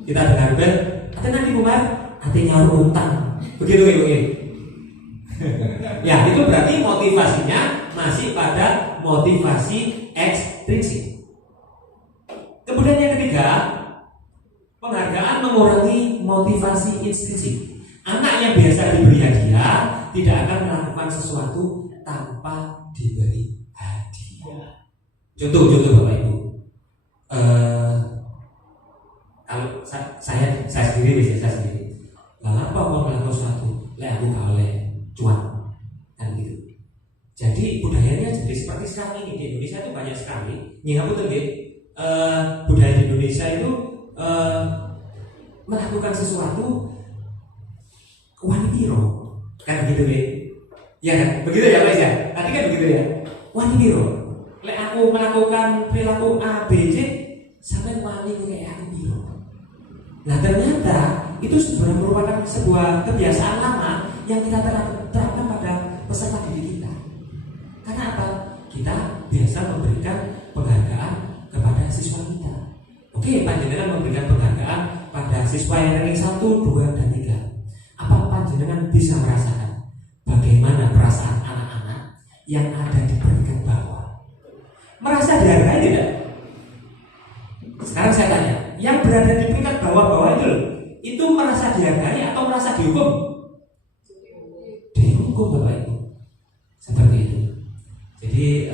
kita dengar bel, ada nanti Bu Mar, hatinya utang, begitu ya. Ya itu berarti motivasinya masih pada motivasi ekstrinsik. Kemudian yang ketiga, penghargaan mengurangi motivasi intrinsik. Anak yang biasa diberi hadiah tidak akan melakukan sesuatu tanpa diberi hadiah. Contoh Bapak Ibu. Kalau saya sendiri. Lalu apa mau melakukan sesuatu? Aku oleh cuan kan gitu. Jadi budayanya jadi seperti sekarang ini di Indonesia itu banyak sekali. Nyingapu tuh budaya di Indonesia itu melakukan sesuatu wanitiro kan gitu ya kan begitu ya Mas ya, tadi kan begitu ya, wanitiro lek aku melakukan perilaku A B C sampai wani kayak aku biro. Nah ternyata itu sebenarnya merupakan sebuah kebiasaan lama yang kita terapkan pada peserta didik kita. Karena apa? Kita biasa memberikan penghargaan kepada siswa kita. Oke, panjenengan memberikan penghargaan pada siswa yang ranking 1, 2, dan 3. Apa panjenengan bisa merasakan bagaimana perasaan anak-anak yang ada di peringkat bawah? Merasa dihargai tidak? Sekarang saya tanya, yang berada di peringkat bawah-bawah itu merasa dihargai atau merasa dihukum? Dihukum Bapak Ibu. Seperti itu. Jadi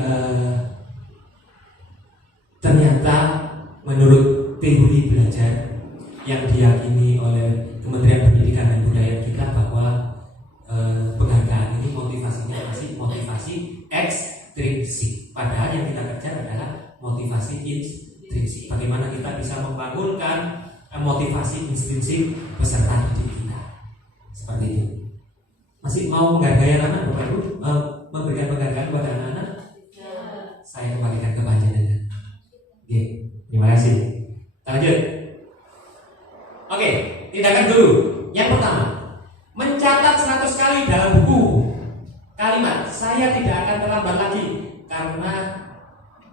ternyata menurut teori belajar yang diyakini oleh Kementerian Pendidikan dan Budaya kita bahwa penghargaan ini motivasinya masih motivasi ekstrinsik. Padahal yang kita kejar adalah motivasi intrinsik. Bagaimana kita bisa membangunkan motivasi intrinsik peserta didik kita. Seperti itu. Masih mau menghargai anak-anak Bapak Ibu? Memberikan penghargaan kepada anak-anak? Saya kembalikan ke panjenengan. Oke, terima kasih. Kita lanjut. Oke, tindakan dulu. Yang pertama, mencatat 100 kali dalam buku kalimat saya tidak akan terlambat lagi karena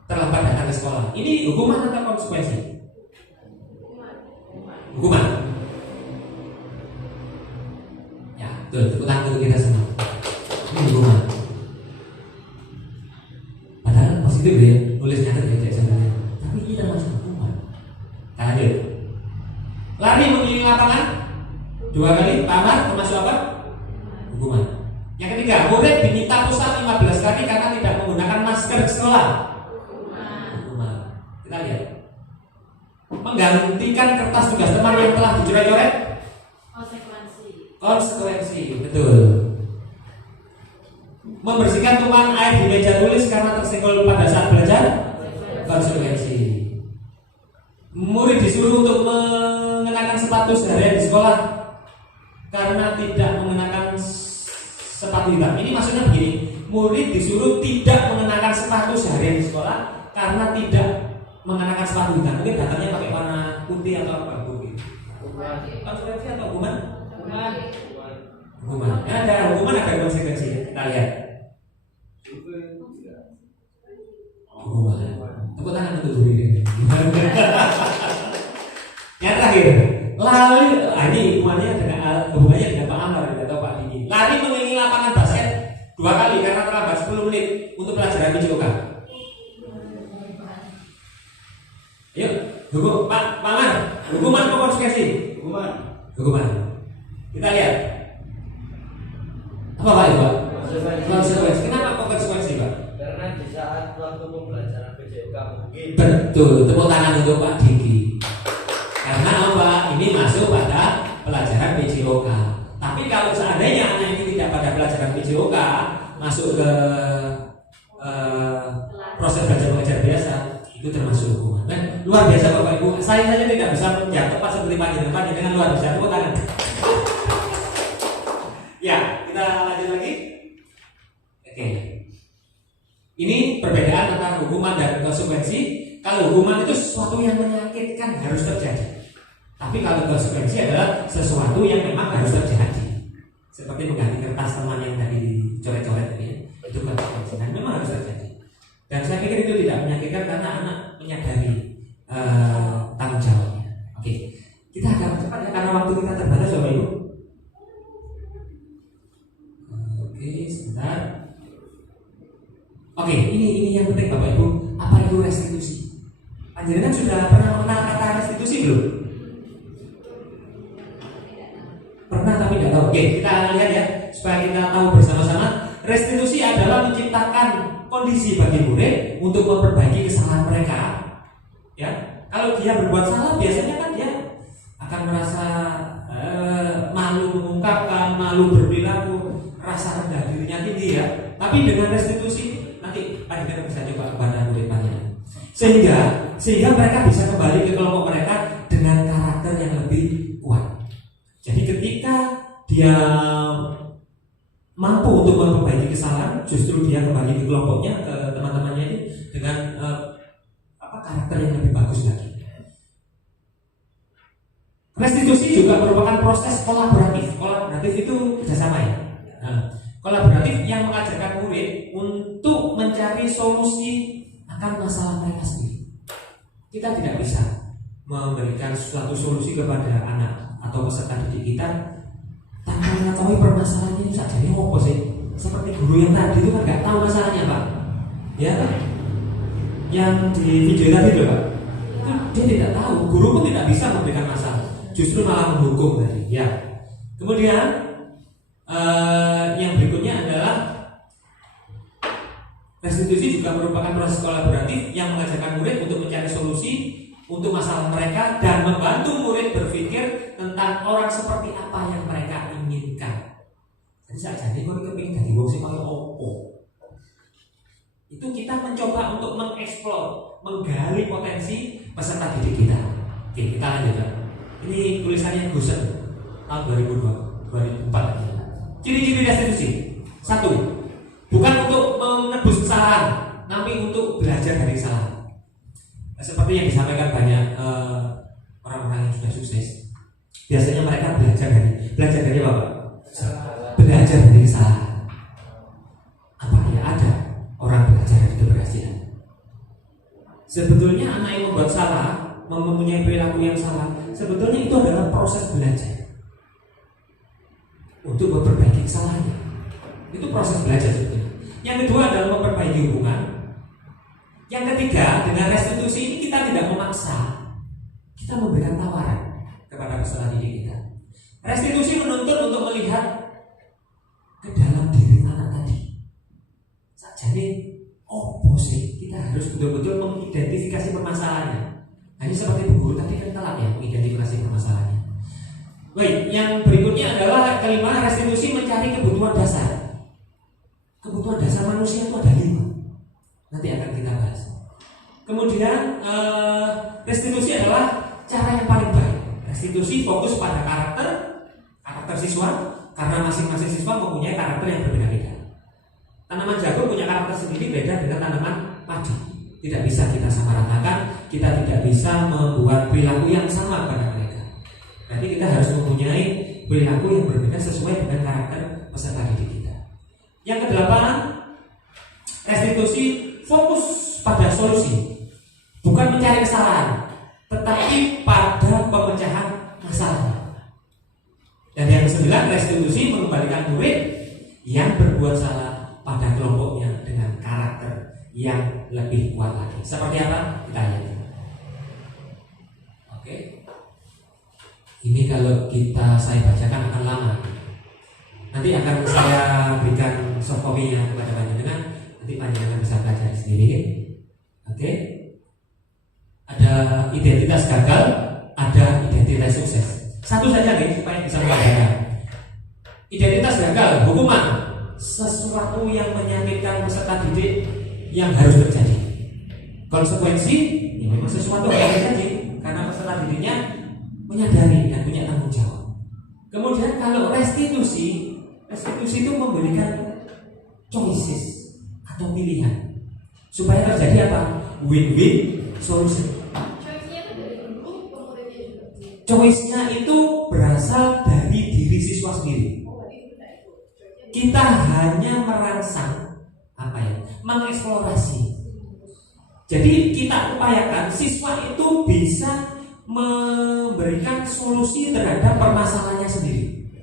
terlambat datang ke sekolah. Ini hukuman atau konsekuensi? Hukuman. Ya, betul. Tepuk tangan untuk kita semua. Ini hukuman. Padahal positif ya, nulis nyatet ya sebenarnya. Tapi kita masih hukuman. Lanjut. Lari mengelilingi lapangan 2 kali, tamat termasuk apa? ketiga, murid diminta pusat 15 kali karena tidak menggunakan masker di sekolah. Hukuman. Kita lihat. Menggantikan kertas tugas teman yang telah dicoret-coret. Konsekuensi, betul. Membersihkan tumpahan air di meja tulis karena tersenggol pada saat belajar. Konsekuensi. Murid disuruh untuk mengenakan sepatu seharian di sekolah karena tidak mengenakan sepatu hitam. Ini maksudnya begini, murid disuruh tidak mengenakan sepatu seharian di sekolah karena tidak mengenakan sepatu hitam. Mungkin datangnya pakai warna putih atau apa? Konsekuensi atau hukuman? Hukuman. Ada hukuman, ada konsekuensi. Kita lihat. Hukuman. Tepuk tangan untuk guru ini. Yang terakhir, lari. Ini hukumannya dengan hubungannya dengan Pak Amar atau Pak Dini. Lari mengelilingi lapangan basket 2 kali karena terlambat 10 menit untuk pelajaran PJOK. Yuk, hukum Pak Amar. Hukuman atau konsekuensi? Hukuman. Kita lihat. Apa Pak Ibu? Konsekuensi. Kenapa kok konsekuensi Pak? Karena di saat waktu pembelajaran PJOK mungkin. Betul, tepuk tangan untuk Pak Diki. Karena apa? Ini masuk pada pelajaran PJOK. Tapi kalau seandainya anak ini tidak pada pelajaran PJOK, masuk ke proses belajar mengajar biasa, itu termasuk hukuman. Nah, luar biasa Bapak Ibu. Saya saja tidak bisa menjawab tepat seperti panjenengan dengan luar biasa. Tepuk tangan. Ya, kita lanjut lagi. Oke. Ini perbedaan antara hukuman dan konsekuensi. Kalau hukuman itu sesuatu yang menyakitkan harus terjadi. Tapi kalau konsekuensi adalah sesuatu yang memang harus terjadi. Seperti mengganti kertas teman yang tadi dicoret-coret tadi, itu konsekuensi dan memang harus terjadi. Dan saya pikir itu tidak menyakitkan karena anak menyadari tanggung jawabnya. Oke, kita agak cepat ya karena waktu kita terbatas, Bapak Ibu. Oke, sebentar. Oke, ini yang penting Bapak Ibu. Apa itu restitusi? Panjenengan sudah pernah mengenal kata restitusi belum? Pernah tapi tidak tahu. Oke, kita lihat ya supaya kita tahu bersama-sama. Restitusi adalah menciptakan kondisi bagi murid untuk memperbaiki kesalahan mereka. Ya, kalau dia berbuat salah biasanya kan dia akan merasa malu mengungkapkan, malu berperilaku, rasa rendah dirinya tinggi ya. Tapi dengan restitusi nanti kita bisa coba kepada murid-muridnya. Sehingga mereka bisa kembali ke kelompok mereka dengan karakter yang lebih kuat. Jadi ketika dia mampu untuk memperbaiki kesalahan, justru dia kembali ke kelompoknya, ke teman-temannya ini dengan karakter yang lebih bagus lagi. Restitusi juga merupakan proses kolaboratif. Kolaboratif itu kerjasama ya. Nah, kolaboratif yang mengajarkan murid untuk mencari solusi akan masalah mereka sendiri. Kita tidak bisa memberikan suatu solusi kepada anak atau peserta didik kita tanpa mengetahui permasalahan ini saja. Ini apa sih? Seperti guru yang tadi itu kan nggak tahu masalahnya Pak, ya kan? Yang di video tadi loh Pak, dia tidak tahu. Guru pun tidak bisa memberikan masalah, justru malah menghukum tadi. Ya. Kemudian yang berikutnya adalah restitusi juga merupakan proses kolaboratif yang mengajarkan murid untuk mencari solusi untuk masalah mereka dan membantu murid berpikir tentang orang seperti apa yang mereka inginkan. Jadi saat jadi kalau kepingin dari wong sing kaya opo, itu kita mencoba untuk mengeksplor, menggali potensi peserta didik kita. Oke, kita lanjutkan. Ini tulisannya Gusen tahun 2004. Ciri-ciri restitusi. 1. Bukan untuk menebus kesalahan, tapi untuk belajar dari kesalahan. Seperti yang disampaikan banyak orang-orang yang sudah sukses. Biasanya mereka belajar dari apa Pak? Belajar dari kesalahan. Apa ya ada orang belajar dari keberhasilan? Sebetulnya anak yang membuat salah, mempunyai perilaku yang salah, sebetulnya itu adalah proses belajar untuk memperbaiki kesalahannya. Itu proses belajar sebetulnya. Yang kedua adalah memperbaiki hubungan. Yang ketiga, dengan restitusi ini kita tidak memaksa, kita memberikan tawaran kepada peserta didik kita. Restitusi menuntut untuk melihat ke dalam diri anak Jadi opo sih kita harus betul-betul mengidentifikasi permasalahannya. Hanya seperti Bu Guru tadi kan telat ya mengidentifikasi permasalahannya. Baik, yang berikutnya adalah kelima, restitusi mencari kebutuhan dasar. Kebutuhan dasar manusia itu ada 5. Nanti akan kita bahas. Kemudian restitusi adalah cara yang paling baik. Restitusi fokus pada karakter siswa, karena masing-masing siswa mempunyai karakter yang berbeda-beda. Tanaman jagung punya karakter sendiri beda dengan tanaman padi. Tidak bisa kita samaratakan, kita tidak bisa membuat perilaku yang sama pada mereka. Jadi kita harus mempunyai perilaku yang berbeda sesuai dengan karakter peserta didik kita. Yang kedelapan, restitusi fokus pada solusi, bukan mencari kesalahan, tetapi pada pemecahan masalah. Dan yang ke-9, restitusi mengembalikan murid yang berbuat salah pada kelompoknya dengan karakter yang lebih kuat lagi. Seperti apa? Kita lihat. Oke. Ini kalau saya bacakan akan lama. Nanti akan saya berikan soft copy-nya kepada panjenengan. Nanti panjenengan bisa belajar sendiri. Oke. Ada identitas gagal, ada identitas sukses. Satu saja nih supaya bisa membedakan. Identitas gagal, hukuman, sesuatu yang menyakitkan peserta didik yang harus terjadi. Konsekuensi, ya memang sesuatu yang terjadi karena peserta didiknya menyadari dan punya tanggung jawab. Kemudian kalau restitusi itu memberikan choices atau pilihan supaya terjadi apa? Win-win solution. Choice-nya itu dari guru, pemuridnya juga. Choice-nya itu berasal dari diri siswa sendiri. Kita hanya merangsang mengeksplorasi. Jadi kita upayakan siswa itu bisa memberikan solusi terhadap permasalahannya sendiri.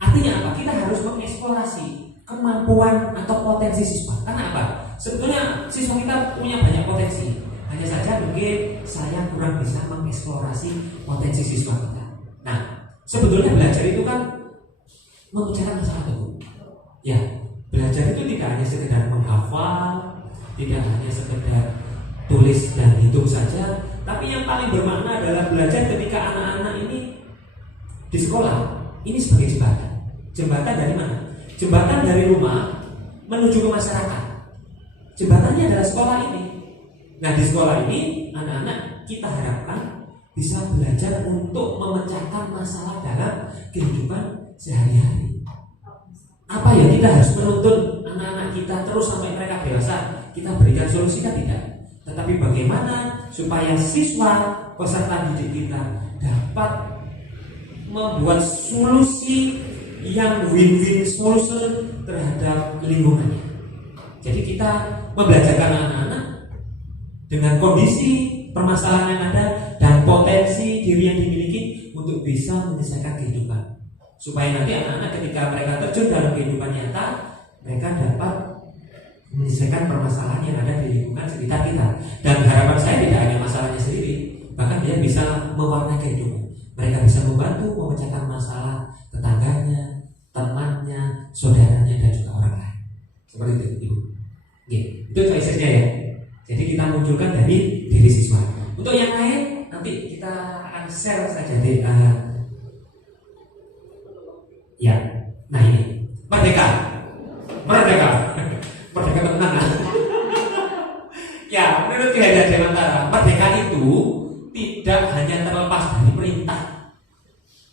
Artinya apa? Kita harus mengeksplorasi kemampuan atau potensi siswa. Karena apa? Sebetulnya siswa kita punya banyak potensi. Hanya saja mungkin saya kurang bisa mengeksplorasi potensi siswa kita. Nah, sebetulnya belajar itu kan membicarakan masalah itu. Ya, belajar itu tidak hanya sekedar menghafal, tidak hanya sekedar tulis dan hitung saja, tapi yang paling bermakna adalah belajar ketika anak-anak ini di sekolah. Ini sebagai jembatan. Jembatan dari mana? Jembatan dari rumah menuju ke masyarakat. Jembatannya adalah sekolah ini. Nah, di sekolah ini anak-anak kita harapkan bisa belajar untuk memecahkan masalah dalam kehidupan sehari-hari. Apa ya, kita harus menuntun anak-anak kita terus sampai mereka dewasa kita berikan solusi kan tidak, tetapi bagaimana supaya siswa peserta didik kita dapat membuat solusi yang win-win solution terhadap lingkungannya. Jadi kita membelajarkan anak-anak dengan kondisi permasalahan yang ada dan potensi diri yang dimiliki untuk bisa menyelesaikan kehidupan, supaya nanti anak-anak ketika mereka terjun dalam kehidupan nyata, mereka dapat menyelesaikan permasalahan yang ada di lingkungan sekitar kita. Dan harapan saya tidak hanya masalahnya sendiri, bahkan dia bisa mewarnai kehidupan. Mereka bisa membantu memecahkan masalah tetangganya, temannya, saudaranya, dan juga orang lain. Seperti itu, Ibu. Itu choices-nya ya. Jadi kita munculkan dari diri siswa. Untuk yang lain nanti kita akan share saja di ya. Nah ini merdeka tenang. Ya, menurut Ki Hajar Dewantara, merdeka itu tidak hanya terlepas dari perintah.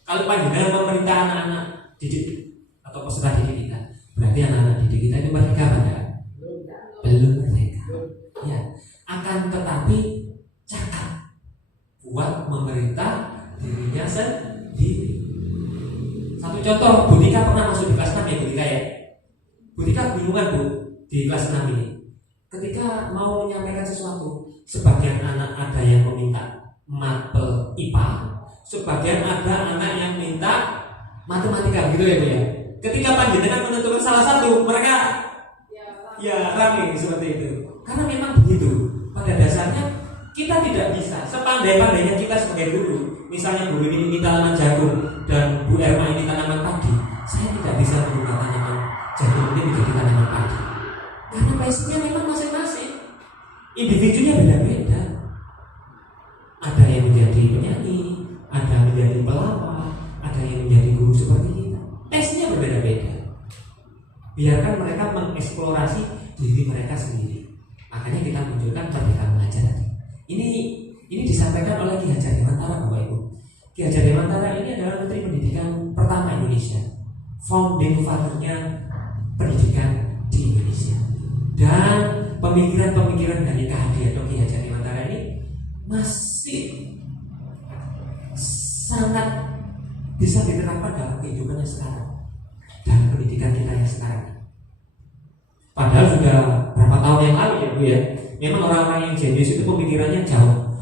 Kalau panjenengan memerintah anak-anak didik atau peserta didik kita, berarti anak-anak didik kita itu merdeka apa enggak? Belum merdeka. Ya, akan tetapi cakap buat memerintah dirinya sendiri. Satu contoh, Bu Tika pernah masuk di kelas 6 ya, Bu Tika ya. Bu Tika bingungan Bu di kelas 6 ini. Ketika mau menyampaikan sesuatu, sebagian anak ada yang meminta mapel IPA, sebagian ada anak yang minta matematika gitu ya Bu ya. Ketika panjenengan menentukan salah satu, mereka ya rame seperti itu. Karena memang begitu. Pada dasarnya kita tidak bisa sepandai-pandainya kita sebagai guru. Misalnya Bu ini tanaman jagung dan Bu Erma ini tanaman padi. Saya tidak bisa merubah tanaman jagung ini menjadi tanaman padi. Karena profesinya memang masing-masing, individunya beda-beda. Ada yang menjadi penyanyi, ada menjadi pelawak, ada yang menjadi guru seperti kita. Tesnya berbeda-beda. Biarkan mereka mengeksplorasi diri mereka sendiri. Makanya kita munculkan Merdeka Mengajar. Ini disampaikan oleh Ki Hajar Dewantara, Bapak Ibu. Ki Hajar Dewantara ini adalah Menteri Pendidikan pertama Indonesia, founding father-nya pendidikan di Indonesia. Dan pemikiran-pemikiran dari KHD atau Ki Hajar Dewantara ini masih sangat bisa diterapkan dalam kehidupan yang sekarang, dalam pendidikan kita yang sekarang. Padahal sudah berapa tahun yang lalu ya Bu ya, memang orang-orang yang jenius itu pemikirannya jauh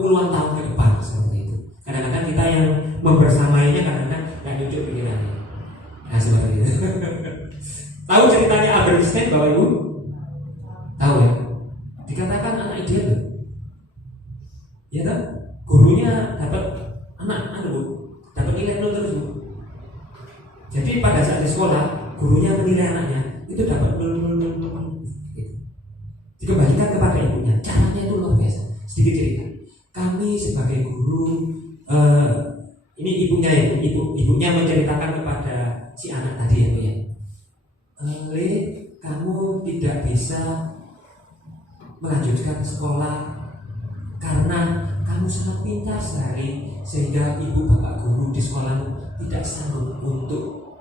puluhan tahun ke depan seperti itu. Kadang-kadang kita yang membersamainya kadang-kadang nggak cocok pikirannya. Nah seperti itu. Tahu ceritanya Albert Einstein, Bapak Ibu? Tahu ya? Dikatakan anak ideal, ya kan? Gurunya dapat dapat nilai nol terus Bu. Jadi pada saat di sekolah gurunya menilai anaknya itu dapat nol. Gitu. Dikembalikan kepada ibunya, caranya itu luar biasa. Sedikit cerita. Kami sebagai guru, ini ibunya menceritakan kepada si anak tadi ya Bu ya. Le, kamu tidak bisa melanjutkan sekolah karena kamu sangat pintar sekali sehingga ibu bapak guru di sekolahmu tidak sanggup untuk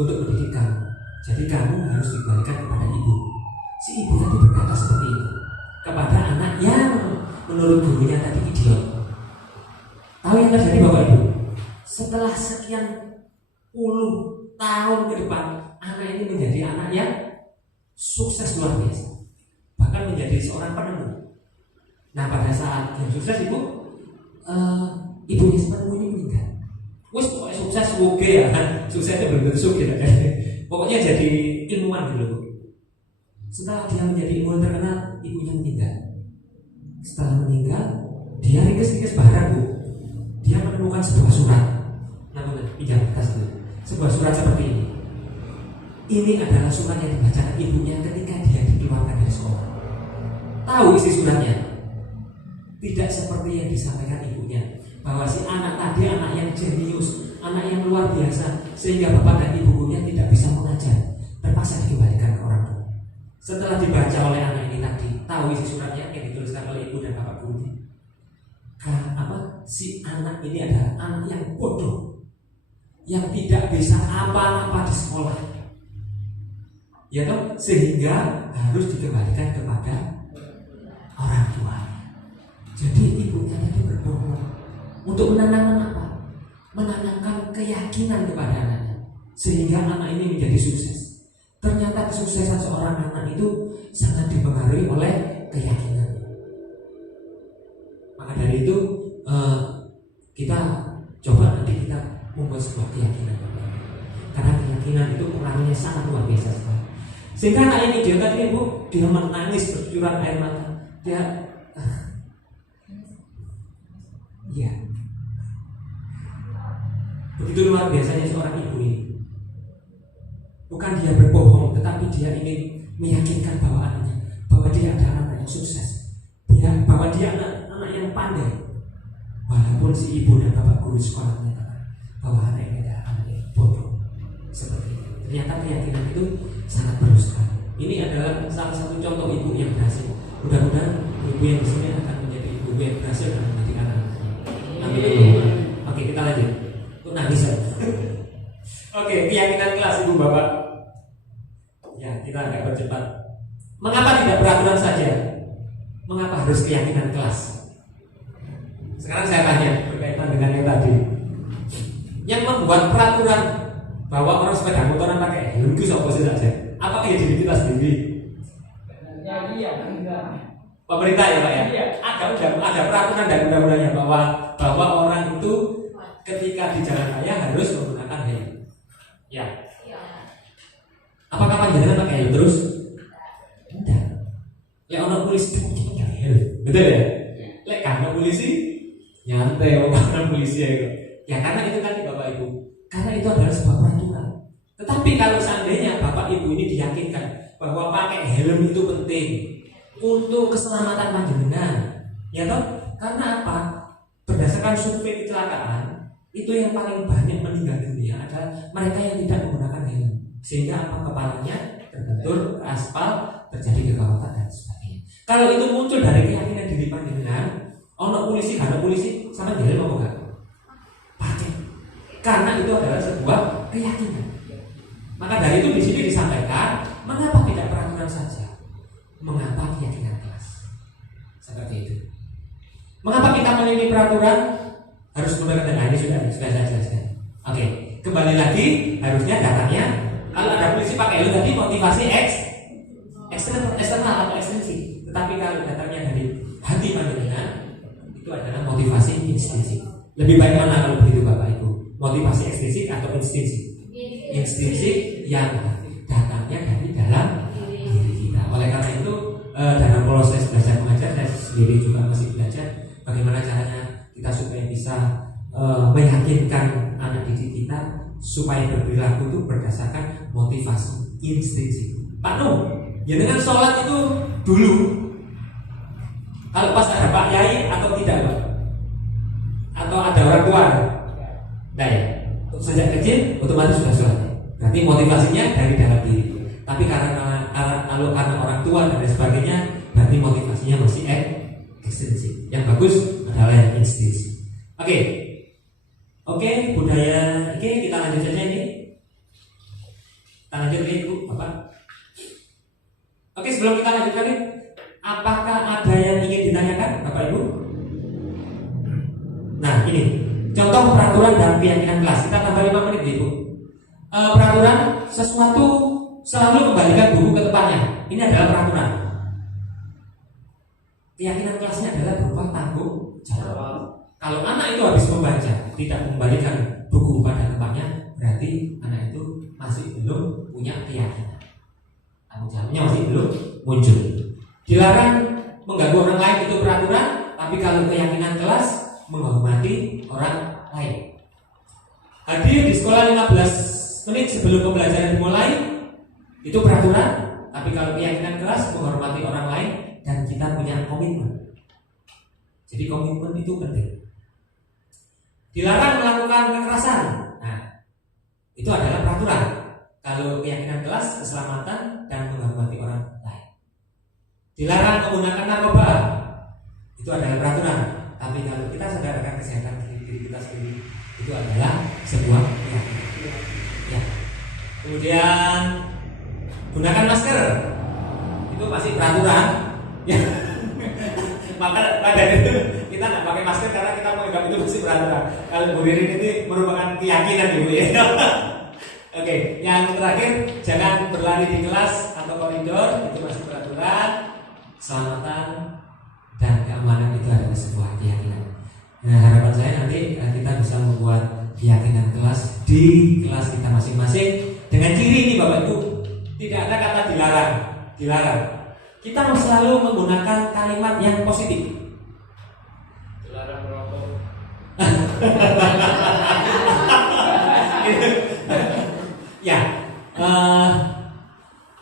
mendidik kamu. Jadi kamu harus dikembalikan kepada ibu. Si ibu tadi berkata seperti itu kepada anak yang menurut gurunya tadi idiot. Tahu yang terjadi Bapak Ibu? Setelah sekian puluh tahun ke depan, anak ini menjadi anak yang sukses luar biasa, bahkan menjadi seorang penemu. Nah pada saat yang sukses ibunya sepenemu ini meninggal. Wes pokoknya sukses oke ya kan, suksesnya belum tentu gitu kan. Pokoknya jadi ilmuwan dulu. Setelah dia menjadi ilmuwan terkenal, ibunya meninggal. Setelah meninggal, dia ringkes-ringkes barang Bu. Dia menemukan sebuah surat. Namun pinjam kertas dulu. Sebuah surat seperti ini. Ini adalah surat yang dibacakan ibunya ketika dia dikeluarkan dari sekolah. Tahu isi suratnya? Tidak seperti yang disampaikan ibunya, bahwa si anak tadi anak yang jenius, anak yang luar biasa, sehingga bapak dan ibunya tidak bisa mengajar, terpaksa dikembalikan ke orang tua. Setelah dibaca oleh anak ini tadi, tahu isi suratnya yang dituliskan oleh ibu dan bapak gurunya. Si anak ini adalah anak yang bodoh, yang tidak bisa apa-apa di sekolah, ya toh, sehingga harus dikembalikan kepada orang tua. Jadi ibunya tadi berbohong untuk menanamkan apa? Menanamkan keyakinan kepada anaknya, sehingga anak ini menjadi sukses. Ternyata kesuksesan seorang anak itu sangat dipengaruhi oleh keyakinan. Maka dari itu kita coba nanti kita membuat sebuah keyakinan, karena keyakinan itu pengaruhnya sangat luar biasa sekali. Sehingga anak ini dia tadi Bu, dia menangis bercucuran air mata. Dia ya, begitu luar biasanya seorang ibu ini. Bukan dia berbohong, tetapi dia ingin meyakinkan bahwa anaknya, bahwa dia adalah anak yang sukses, bahwa dia anak yang pandai. Walaupun si ibu dan bapak guru sekolah menyatakan bahwa anak ini adalah anak yang bodoh seperti itu. Ternyata keyakinan itu sangat perlu sekali. Ini adalah salah satu contoh ibu yang berhasil. Mudah-mudahan ibu yang di sini akan menjadi ibu yang berhasil dalam mendidik anak-anaknya. Amin. Oke, kita lanjut. Itu nangis ya. Oke, keyakinan kelas ibu bapak. Ya, kita agak bercepat. Mengapa tidak peraturan saja? Mengapa harus keyakinan kelas? Sekarang saya tanya berkaitan dengan yang tadi. Yang membuat peraturan bahwa orang sepeda motoran pakai helm itu apa sih saja? Apakah ya diri kita sendiri? Ya iya, enggak. Pemerintah ya Pak ya? Iya. Ada peraturan dan undang-undangnya bahwa orang itu ketika di jalan raya harus menggunakan helm. Ya. Apakah panjenengan pakai helm terus? Tidak. Ya orang polisi itu pakai helm, betul ya? Lek karena polisi nyantai orang polisi ya karena itu kan Bapak Ibu, karena itu adalah sebuah peraturan. Tetapi kalau seandainya Bapak Ibu ini diyakinkan bahwa pakai helm itu penting untuk keselamatan panjenengan, ya toh? Karena apa? Berdasarkan survei kecelakaan itu yang paling banyak meninggal dunia adalah mereka yang tidak menggunakan helm, sehingga apa kepalanya terbentur ke aspal, terjadi kegawatan dan sebagainya. Kalau itu muncul dari keyakinan diri panjenengan, ono polisi, ada polisi, sama helm apa enggak? Pakai. Karena itu adalah sebuah keyakinan. Maka dari itu di sini disampaikan, mengapa tidak peraturan saja? Mengapa keyakinan kelas? Seperti itu. Mengapa kita memilih peraturan? Harus menggunakan dengan ini sudah saya jelaskan. Oke, kembali lagi harusnya datangnya kalau ada polisi pakai helm tadi motivasi eksternal atau ekstrinsik. Tetapi kalau datangnya dari hati panjenengan itu adalah motivasi intrinsik. Lebih baik mana kalau begitu Bapak Ibu? Motivasi ekstrinsik atau intrinsik? Intrinsik yang datangnya dari dalam diri kita. Oleh karena itu dalam proses belajar mengajar, saya sendiri juga masih belajar bagaimana caranya kita supaya bisa meyakinkan anak didik kita supaya berperilaku itu berdasarkan motivasi intrinsik. Pak Nuh, ya dengan sholat itu dulu kalau pas ada Pak Yai atau tidak Pak? Atau ada orang tua? Nah ya, sejak kecil otomatis sudah sholat. Berarti motivasinya dari dalam diri. Tapi karena orang tua dan lain sebagainya, berarti motivasinya masih ekstrinsik. Yang bagus adalah yang intrinsik. Oke, budaya. Oke, kita lanjut saja ini. Kita lanjut ini Bu, Bapak. Oke, sebelum kita lanjut lagi, apakah ada yang ingin ditanyakan, Bapak Ibu? Nah, ini contoh peraturan dan keyakinan kelas. Kita tambah 5 menit, Ibu. Peraturan sesuatu selalu kembalikan buku ke tempatnya. Ini adalah peraturan. Keyakinan kelasnya adalah berupa tanggung jawab. Kalau anak itu habis membaca tidak mengembalikan buku pada tempatnya, berarti anak itu masih belum punya keyakinan. Tanggung jawabnya masih belum muncul. Dilarang mengganggu orang lain itu peraturan, tapi kalau keyakinan kelas menghormati orang lain. Hadir di sekolah 15 menit sebelum pembelajaran dimulai itu peraturan, tapi kalau keyakinan kelas menghormati orang lain dan kita punya komitmen. Jadi komitmen itu penting. Dilarang melakukan kekerasan. Nah, itu adalah peraturan. Kalau keyakinan kelas, keselamatan dan menghormati orang lain. Dilarang menggunakan narkoba. Itu adalah peraturan. Tapi kalau kita sadarkan kesehatan diri kita sendiri, itu adalah sebuah keyakinan. Ya. Kemudian gunakan masker. Itu masih peraturan. Ya. Maka pada itu kita tidak pakai masker karena kita menganggap itu masih peraturan. Kalau Bu Ririn ini merupakan keyakinan Ibu ya. Oke, yang terakhir jangan berlari di kelas atau koridor, itu masih peraturan. Keselamatan dan keamanan itu adalah sebuah keyakinan. Nah, harapan saya nanti kita bisa membuat keyakinan kelas di kelas kita masing-masing dengan ciri ini Bapak Ibu. Tidak ada kata dilarang. Dilarang. Kita harus selalu menggunakan kalimat yang positif. Dilarang merokok. Ya,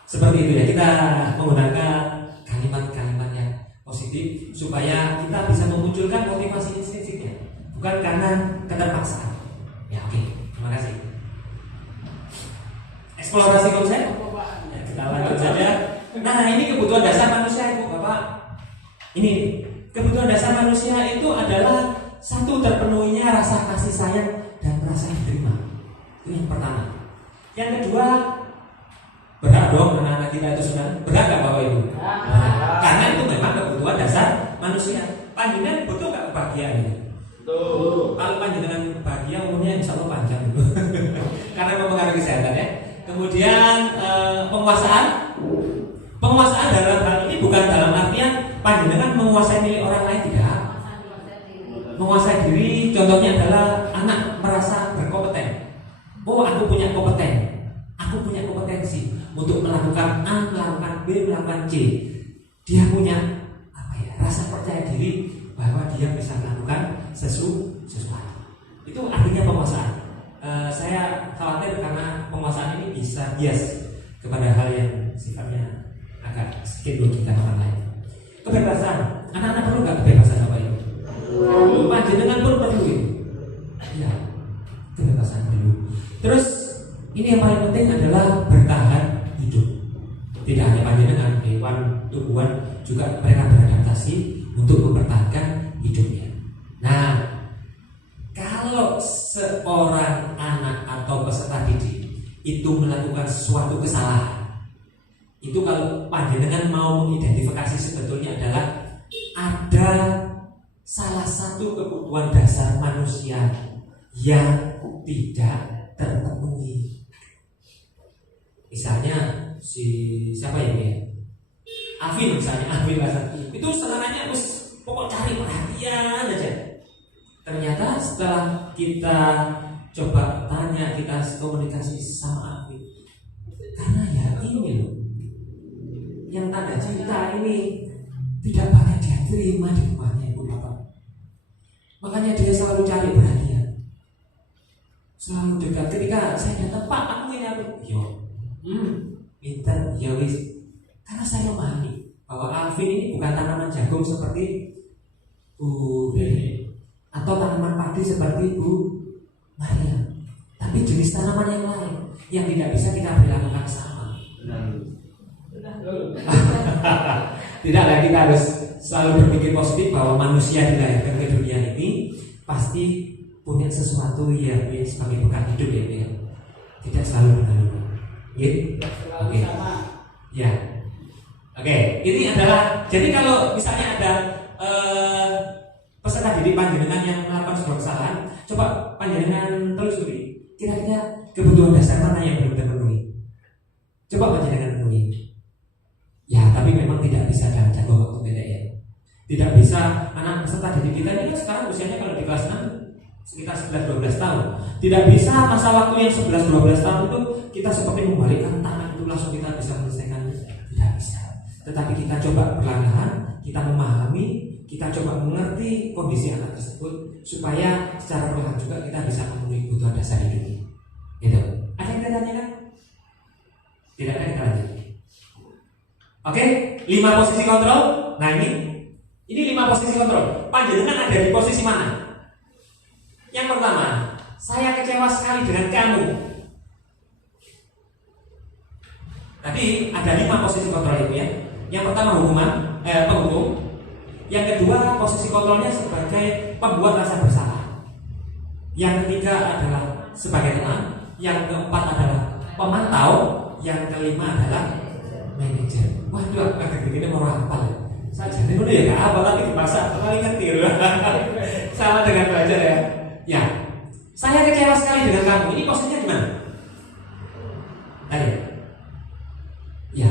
seperti itu ya. Kita menggunakan kalimat-kalimat yang positif supaya kita bisa memunculkan motivasi intrinsik, bukan karena keterpaksaan. Ya, oke. Terima kasih. Eksplorasi konsep. Ya, kita lanjut saja. Nah, ini kebutuhan dasar manusia Ibu Bapak. Ini kebutuhan dasar manusia itu adalah satu, terpenuhinya rasa kasih sayang dan merasa diterima. Itu yang pertama. Yang kedua, berhak dong anak-anak kita itu senang. Berhak gak Bapak Ibu? Karena itu memang kebutuhan dasar manusia. Panjenengan butuh gak kebahagiaan ini? Betul. Kalau panjenengan bahagia umurnya insya Allah panjang. Karena mempengaruhi kesehatan ya. Kemudian penguasaan. Penguasaan dalam hal ini bukan dalam artian panjenengan menguasai milik orang lain, tidak. Menguasai diri contohnya adalah anak merasa berkompeten. Oh, aku punya kompeten. Aku punya kompetensi untuk melakukan A, melakukan B, melakukan C. Dia punya rasa percaya diri bahwa dia bisa melakukan sesuatu. Itu artinya penguasaan. Saya khawatir karena penguasaan ini bisa bias. kepada hal yang sifatnya agak sedikit merugikan orang lain. Kebebasan, anak-anak perlu nggak kebebasan Bapak Ibu? Panjenengan pun perlu itu. Ya, kebebasan perlu. Terus ini yang paling penting adalah bertahan hidup. Tidak hanya panjenengan, hewan, tumbuhan juga mereka beradaptasi untuk mempertahankan hidupnya. Nah, kalau seorang anak atau peserta didik itu melakukan suatu kesalahan, itu kalau panjenengan mau mengidentifikasi sebetulnya adalah ada salah satu kebutuhan dasar manusia yang tidak terpenuhi. Misalnya siapa ya? Afin misalnya, itu sebenarnya harus pokok cari perhatian aja. Ternyata setelah kita coba tanya, kita komunikasi sama Afin, karena ya ini loh, yang tanda cinta ini tidak banyak dia terima di rumahnya ibu bapak. Makanya dia selalu cari perhatian, selalu dekat. Ketika saya datang, Pak, aku ini aku, pintar, ya wis. Karena saya memahami bahwa Alvin ini bukan tanaman jagung seperti Bu Dede atau tanaman padi seperti Bu Maria, tapi jenis tanaman yang lain yang tidak bisa kita perlakukan sama. Tidak lagi kita harus selalu berpikir positif bahwa manusia dilahirkan ke dunia ini pasti punya sesuatu yang sebagai bekal hidup ya. Tidak selalu benar-benar. Oke. Ya. Oke, ini adalah jadi kalau misalnya ada peserta didik panjenengan yang melakukan sebuah kesalahan, coba panjenengan telusuri kira-kira kebutuhan dasar mana yang belum terpenuhi. Coba panjenengan penuhi. Ya, tapi memang tidak bisa dalam jangka waktu pendek ya. Tidak bisa anak peserta didik kita ini kan sekarang usianya kalau di kelas 6 sekitar 11-12 tahun. Tidak bisa masa waktu yang 11-12 tahun itu kita seperti membalikkan tangan itu langsung kita bisa menyelesaikan. Tidak bisa. Tetapi kita coba perlahan-lahan, kita memahami, kita coba mengerti kondisi anak tersebut supaya secara perlahan juga kita bisa memenuhi kebutuhan dasar hidupnya. Gitu. Ada yang kita tanyakan? Tidak ada, kita lanjut. Oke, 5 posisi kontrol. Nah ini 5 posisi kontrol. Panjenengan ada di posisi mana? Yang pertama, saya kecewa sekali dengan kamu. Tadi ada 5 posisi kontrol itu ya. Yang pertama penghukum. Yang kedua posisi kontrolnya sebagai pembuat rasa bersalah. Yang ketiga adalah sebagai teman. Yang keempat adalah pemantau. Yang kelima adalah manajer. Waduh, agak begini mau hafal ya. Saya jadi dulu ya apa tapi di pasar paling ngerti loh. Sama dengan belajar ya. Ya, saya kecewa sekali dengan kamu. Ini posisinya gimana? Ayo. Ya,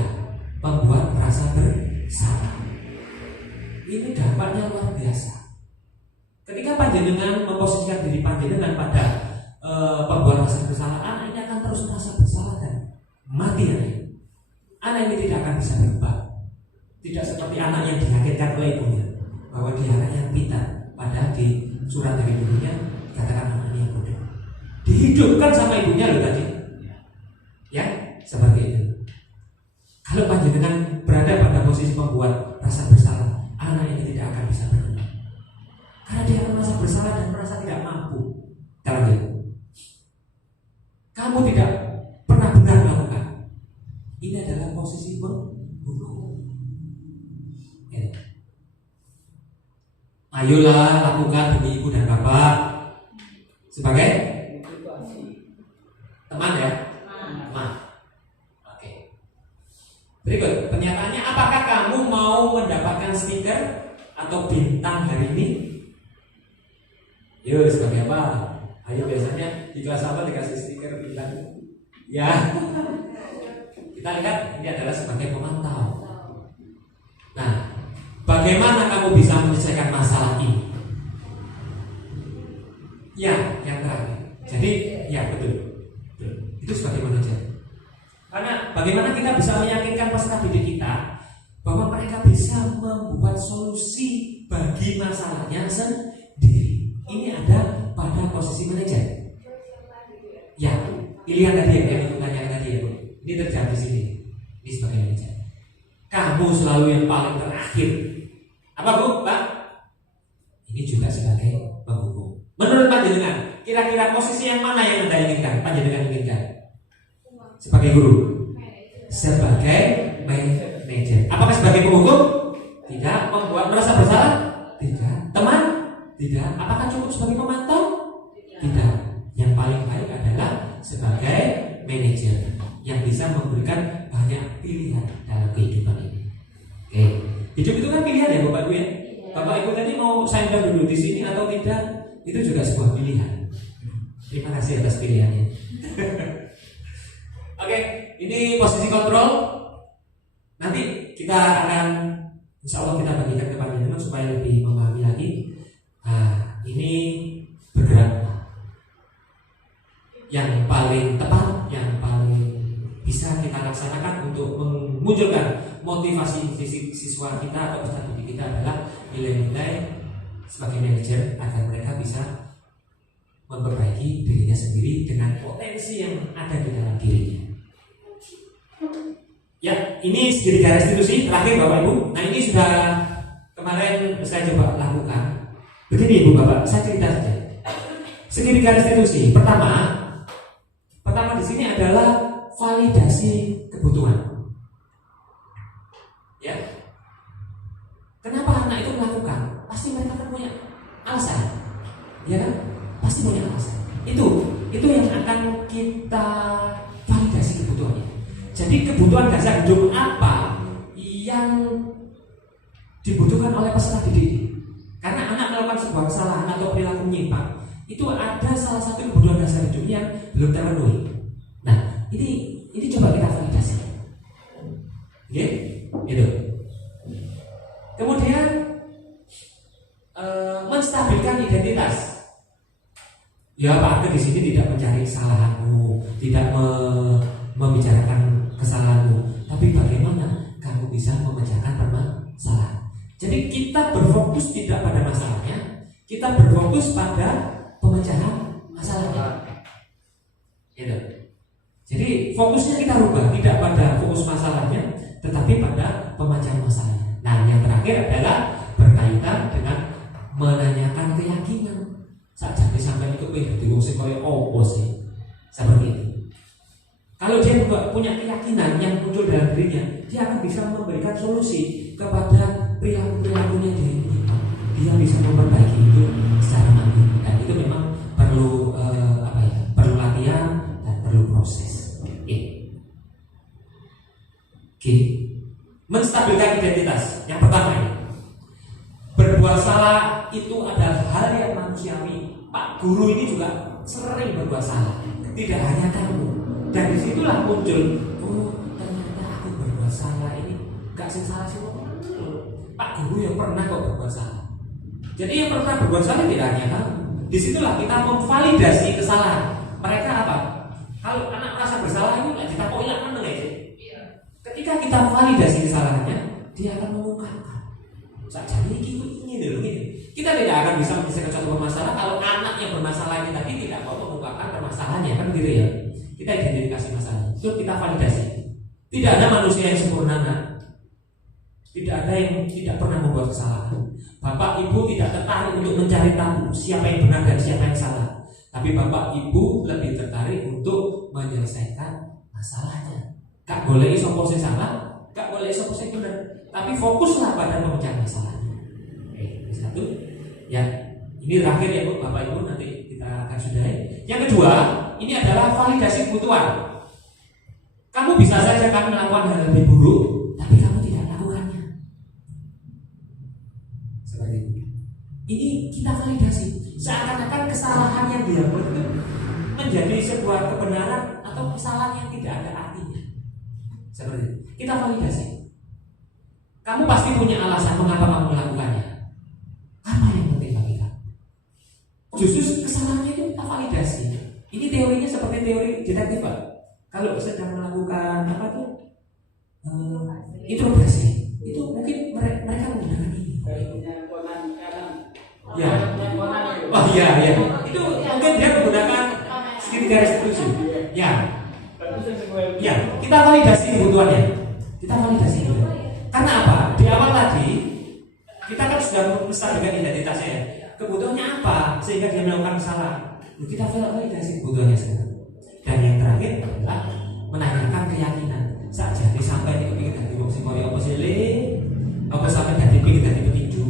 pembuat merasa bersalah. Ini dampaknya luar biasa. Ketika panjenengan memposisikan diri panjenengan pada pembuat rasa bersalah, anak ini akan terus merasa bersalah dan mati anak. Anak ini tidak akan bisa berubah. Tidak seperti anak yang diyakinkan oleh ibunya bahwa dia anak yang pintar, padahal di surat dari ibunya katakan anak ini yang bodoh. Dihidupkan sama ibunya loh tadi. Ya, seperti itu. Kalau panjenengan berada pada posisi pembuat rasa bersalah, anak ini tidak akan bisa berubah. Karena dia akan merasa bersalah dan merasa tidak mampu. Dalam dia, kamu tidak pernah benar melakukan. Ini adalah posisi penghukum. Ya. Ayolah lakukan demi ibu dan bapak sebagai teman ya. Teman. Oke. Berikut pernyataannya, apakah kamu mau mendapatkan stiker atau bintang hari ini? Yo, sebagai apa? Ayo, biasanya di kelas apa dikasih stiker bintang? Ya. Kita lihat ini adalah sebagai pemantau. Nah, bagaimana kamu bisa menyelesaikan masalah ini? Ya, yang terakhir. Jadi, ya betul. Itu sebagai manajer. Karena bagaimana kita bisa meyakinkan peserta didik kita bahwa mereka bisa membuat solusi bagi masalahnya sendiri. Ini ada pada posisi manajer. Ya, pilihan tadi yang ditanyakan tadi ya, Bu. Ini terjadi di sini. kamu selalu yang paling terakhir. Apa Bu, Pak? Ini juga sebagai penghukum. Menurut panjenengan, kira-kira posisi yang mana yang Anda inginkan? Panjenengan inginkan? Sebagai guru? Sebagai manajer. Apakah sebagai penghukum? Tidak. Membuat merasa bersalah? Tidak. Teman? Tidak. Apakah cukup sebagai pemantau? Tidak. Yang paling baik adalah sebagai manajer yang bisa memberikan banyak pilihan dalam kehidupan ini. Oke. Hidup itu kan pilihan ya Bapak Ibu ya. Bapak Ibu tadi mau saya duduk di sini atau tidak, itu juga sebuah pilihan. Terima kasih atas pilihannya. Oke, ini posisi kontrol. Nanti kita akan, insya Allah kita bagikan ke panjenengan supaya lebih memahami lagi. Nah, ini bergerak yang paling tepat, yang paling bisa kita laksanakan untuk memunculkan motivasi siswa kita atau peserta didik kita adalah nilai-nilai sebagai manajer agar mereka bisa memperbaiki dirinya sendiri dengan potensi yang ada di dalam dirinya. Ya, ini segitiga restitusi terakhir Bapak Ibu. Nah, ini sudah kemarin saya coba lakukan. Begini Ibu Bapak, saya cerita saja. Segitiga restitusi pertama di sini adalah validasi kebutuhan. Ya. Kenapa anak itu melakukan? Pasti mereka kan punya alasan. Ya kan? Pasti punya alasan. Itu yang akan kita validasi kebutuhannya. Jadi kebutuhan dasar hidup apa yang dibutuhkan oleh peserta didik? Karena anak melakukan sebuah kesalahan atau perilaku menyimpang, itu ada salah satu kebutuhan dasar hidup yang belum terpenuhi. Nah, ini coba kita validasi. Oke, itu. Kemudian menstabilkan identitas. Ya, Pak Ade di sini tidak mencari kesalahanmu, tidak membicarakan kesalahanmu, tapi bagaimana kamu bisa memecahkan permasalahan. Jadi kita berfokus tidak pada masalahnya, kita berfokus pada pemecahan masalahnya. Gitu. Jadi fokusnya kita rubah, tidak pada fokus masalahnya, tetapi pada pemecahan masalahnya. Nah, yang terakhir adalah berkaitan dengan menanyakan keyakinan. Saat jadi sampai itu diwong sing koyo opo sih? Seperti itu. Kalau dia punya keyakinan yang muncul dalam dirinya, dia akan bisa memberikan solusi kepada perilaku-perilakunya dirinya. Dia bisa memperbaiki itu secara mandiri. Dan itu memang perlu perlu latihan dan perlu proses. Oke. Menstabilkan identitas. Yang pertama ini, berbuat salah itu adalah hal yang manusiawi. Pak guru ini juga sering berbuat salah. Tidak hanya kamu. Dan disitulah muncul, oh ternyata aku berbuat salah ini gak salah semua. Pak guru yang pernah kok berbuat salah. Jadi yang pernah berbuat salah tidak hanya kamu. Disitulah kita memvalidasi kesalahan. Mereka apa? Kalau anak merasa bersalah itu nggak kita kok hilang aja. Ketika kita validasi kesalahannya, dia akan mengungkapkan. Saja ini dulu ini. Kita tidak akan bisa menyelesaikan suatu permasalahan kalau anak yang bermasalah ini tadi tidak mau mengungkapkan permasalahannya, kan gitu ya. Kita identifikasi masalah, itu kita validasi. Tidak ada manusia yang sempurna, nah. Tidak ada yang tidak pernah membuat kesalahan. Bapak Ibu tidak tertarik untuk mencari tahu siapa yang benar dan siapa yang salah. Tapi Bapak Ibu lebih tertarik untuk menyelesaikan masalahnya. Gak boleh sopo sing salah, gak boleh sopo sing benar. Tapi fokuslah pada pemecahan masalahnya. Oke, satu. Ya, ini terakhir ya Bu, Bapak Ibu, nanti kita akan sudahi. Yang kedua, ini adalah validasi kebutuhan. Kamu bisa saja kan melakukan hal lebih buruk, tapi kamu tidak melakukannya. Seperti itu. Ini kita validasi. Seakan-akan kesalahan yang dia buat itu menjadi sebuah kebenaran atau kesalahan yang tidak ada artinya. Seperti itu. Kita validasi. Kamu pasti punya alasan mengapa kamu melakukannya. Apa yang penting bagi kamu? Justru kesalahannya itu kita validasi. Ini teorinya seperti teori detektif, Pak. Kalau sedang melakukan apa tuh introspeksi, itu mungkin mereka menggunakan ini. Ya. Oh iya. Itu mungkin dia menggunakan segitiga restitusi. Ya. Ya. Kita validasi kebutuhannya. Kita validasi. Karena menstabilkan identitasnya ya. Kebutuhannya apa sehingga dia melakukan kesalahan? Kita validasi kebutuhannya sekarang. Dan yang terakhir adalah menanyakan keyakinan. Saja sampai dipikir dari wong sing koyo apa sih le? Apa sampai dari pikir dari petinju?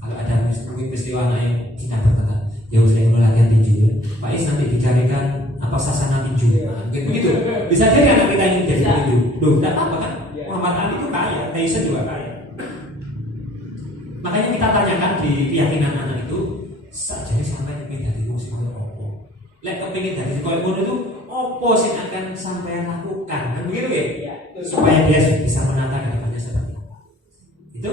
Kalau ada peristiwa naik Cina berkata, ya usah latihan tinju ya. Pak Is nanti dicarikan apa sasana tinju. Nah, begitu. Bisa jadi anak kita ini jadi tinju. Loh, tidak apa kan? Muhammad Ali itu kaya, Tyson juga kaya. Makanya kita tanyakan di keyakinan anak itu, saja sampai dipikir dari wong sing koyo apa. Lek kepingin dari koyo ngono itu opo sih akan sampai lakukan kan begitu ya? Supaya dia bisa menata ke depannya seperti apa. Itu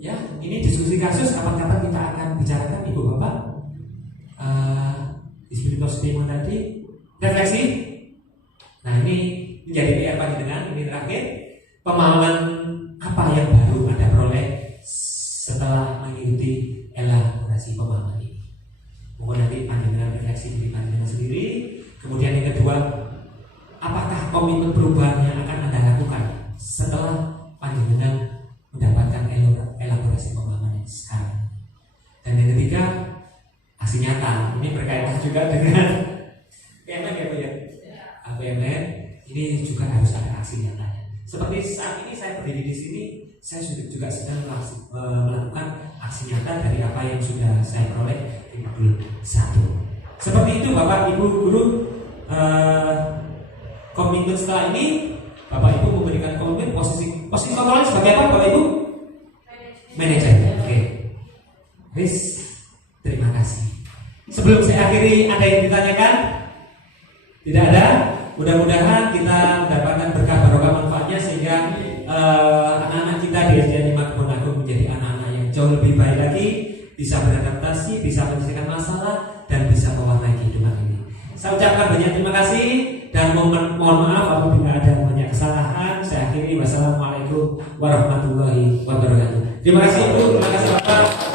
ya, ini diskusi kasus kapan-kapan kita akan bicarakan Ibu Bapak. Di Spiritus Demo tadi refleksi. Nah, ini menjadi PR panjenengan. Ini terakhir, pemahaman apa yang baru Anda peroleh setelah mengikuti elaborasi pemahaman ini. Mungkin nanti panjenengan refleksi diri panjenengan sendiri. Kemudian yang kedua, apakah komitmen perubahan yang akan Anda lakukan setelah panjenengan mendapatkan elaborasi pemahaman yang sekarang? Dan yang ketiga, aksi nyata. Ini berkaitan juga dengan PMN ya Pak ya. PMN ini juga harus ada aksi nyatanya. Seperti saat ini saya berdiri di sini, saya juga sedang melakukan aksi nyata dari apa yang sudah saya peroleh di modul 1. Seperti itu Bapak Ibu guru, komitmen setelah ini Bapak Ibu memberikan komitmen posisi kontrolnya sebagai apa Bapak Ibu? Manajer. Oke. Wis, terima kasih. Sebelum saya akhiri, ada yang ditanyakan? Tidak ada? Mudah-mudahan kita mendapatkan berkah barokah manfaatnya sehingga anak-anak kita di SDN 5 Kebon Agung menjadi anak-anak yang jauh lebih baik lagi, bisa beradaptasi, bisa menyelesaikan masalah, dan bisa mewarnai kehidupan ini. Saya ucapkan banyak terima kasih dan mohon maaf apabila ada banyak kesalahan. Saya akhiri, wassalamualaikum warahmatullahi wabarakatuh. Terima kasih Ibu, terima kasih Bapak.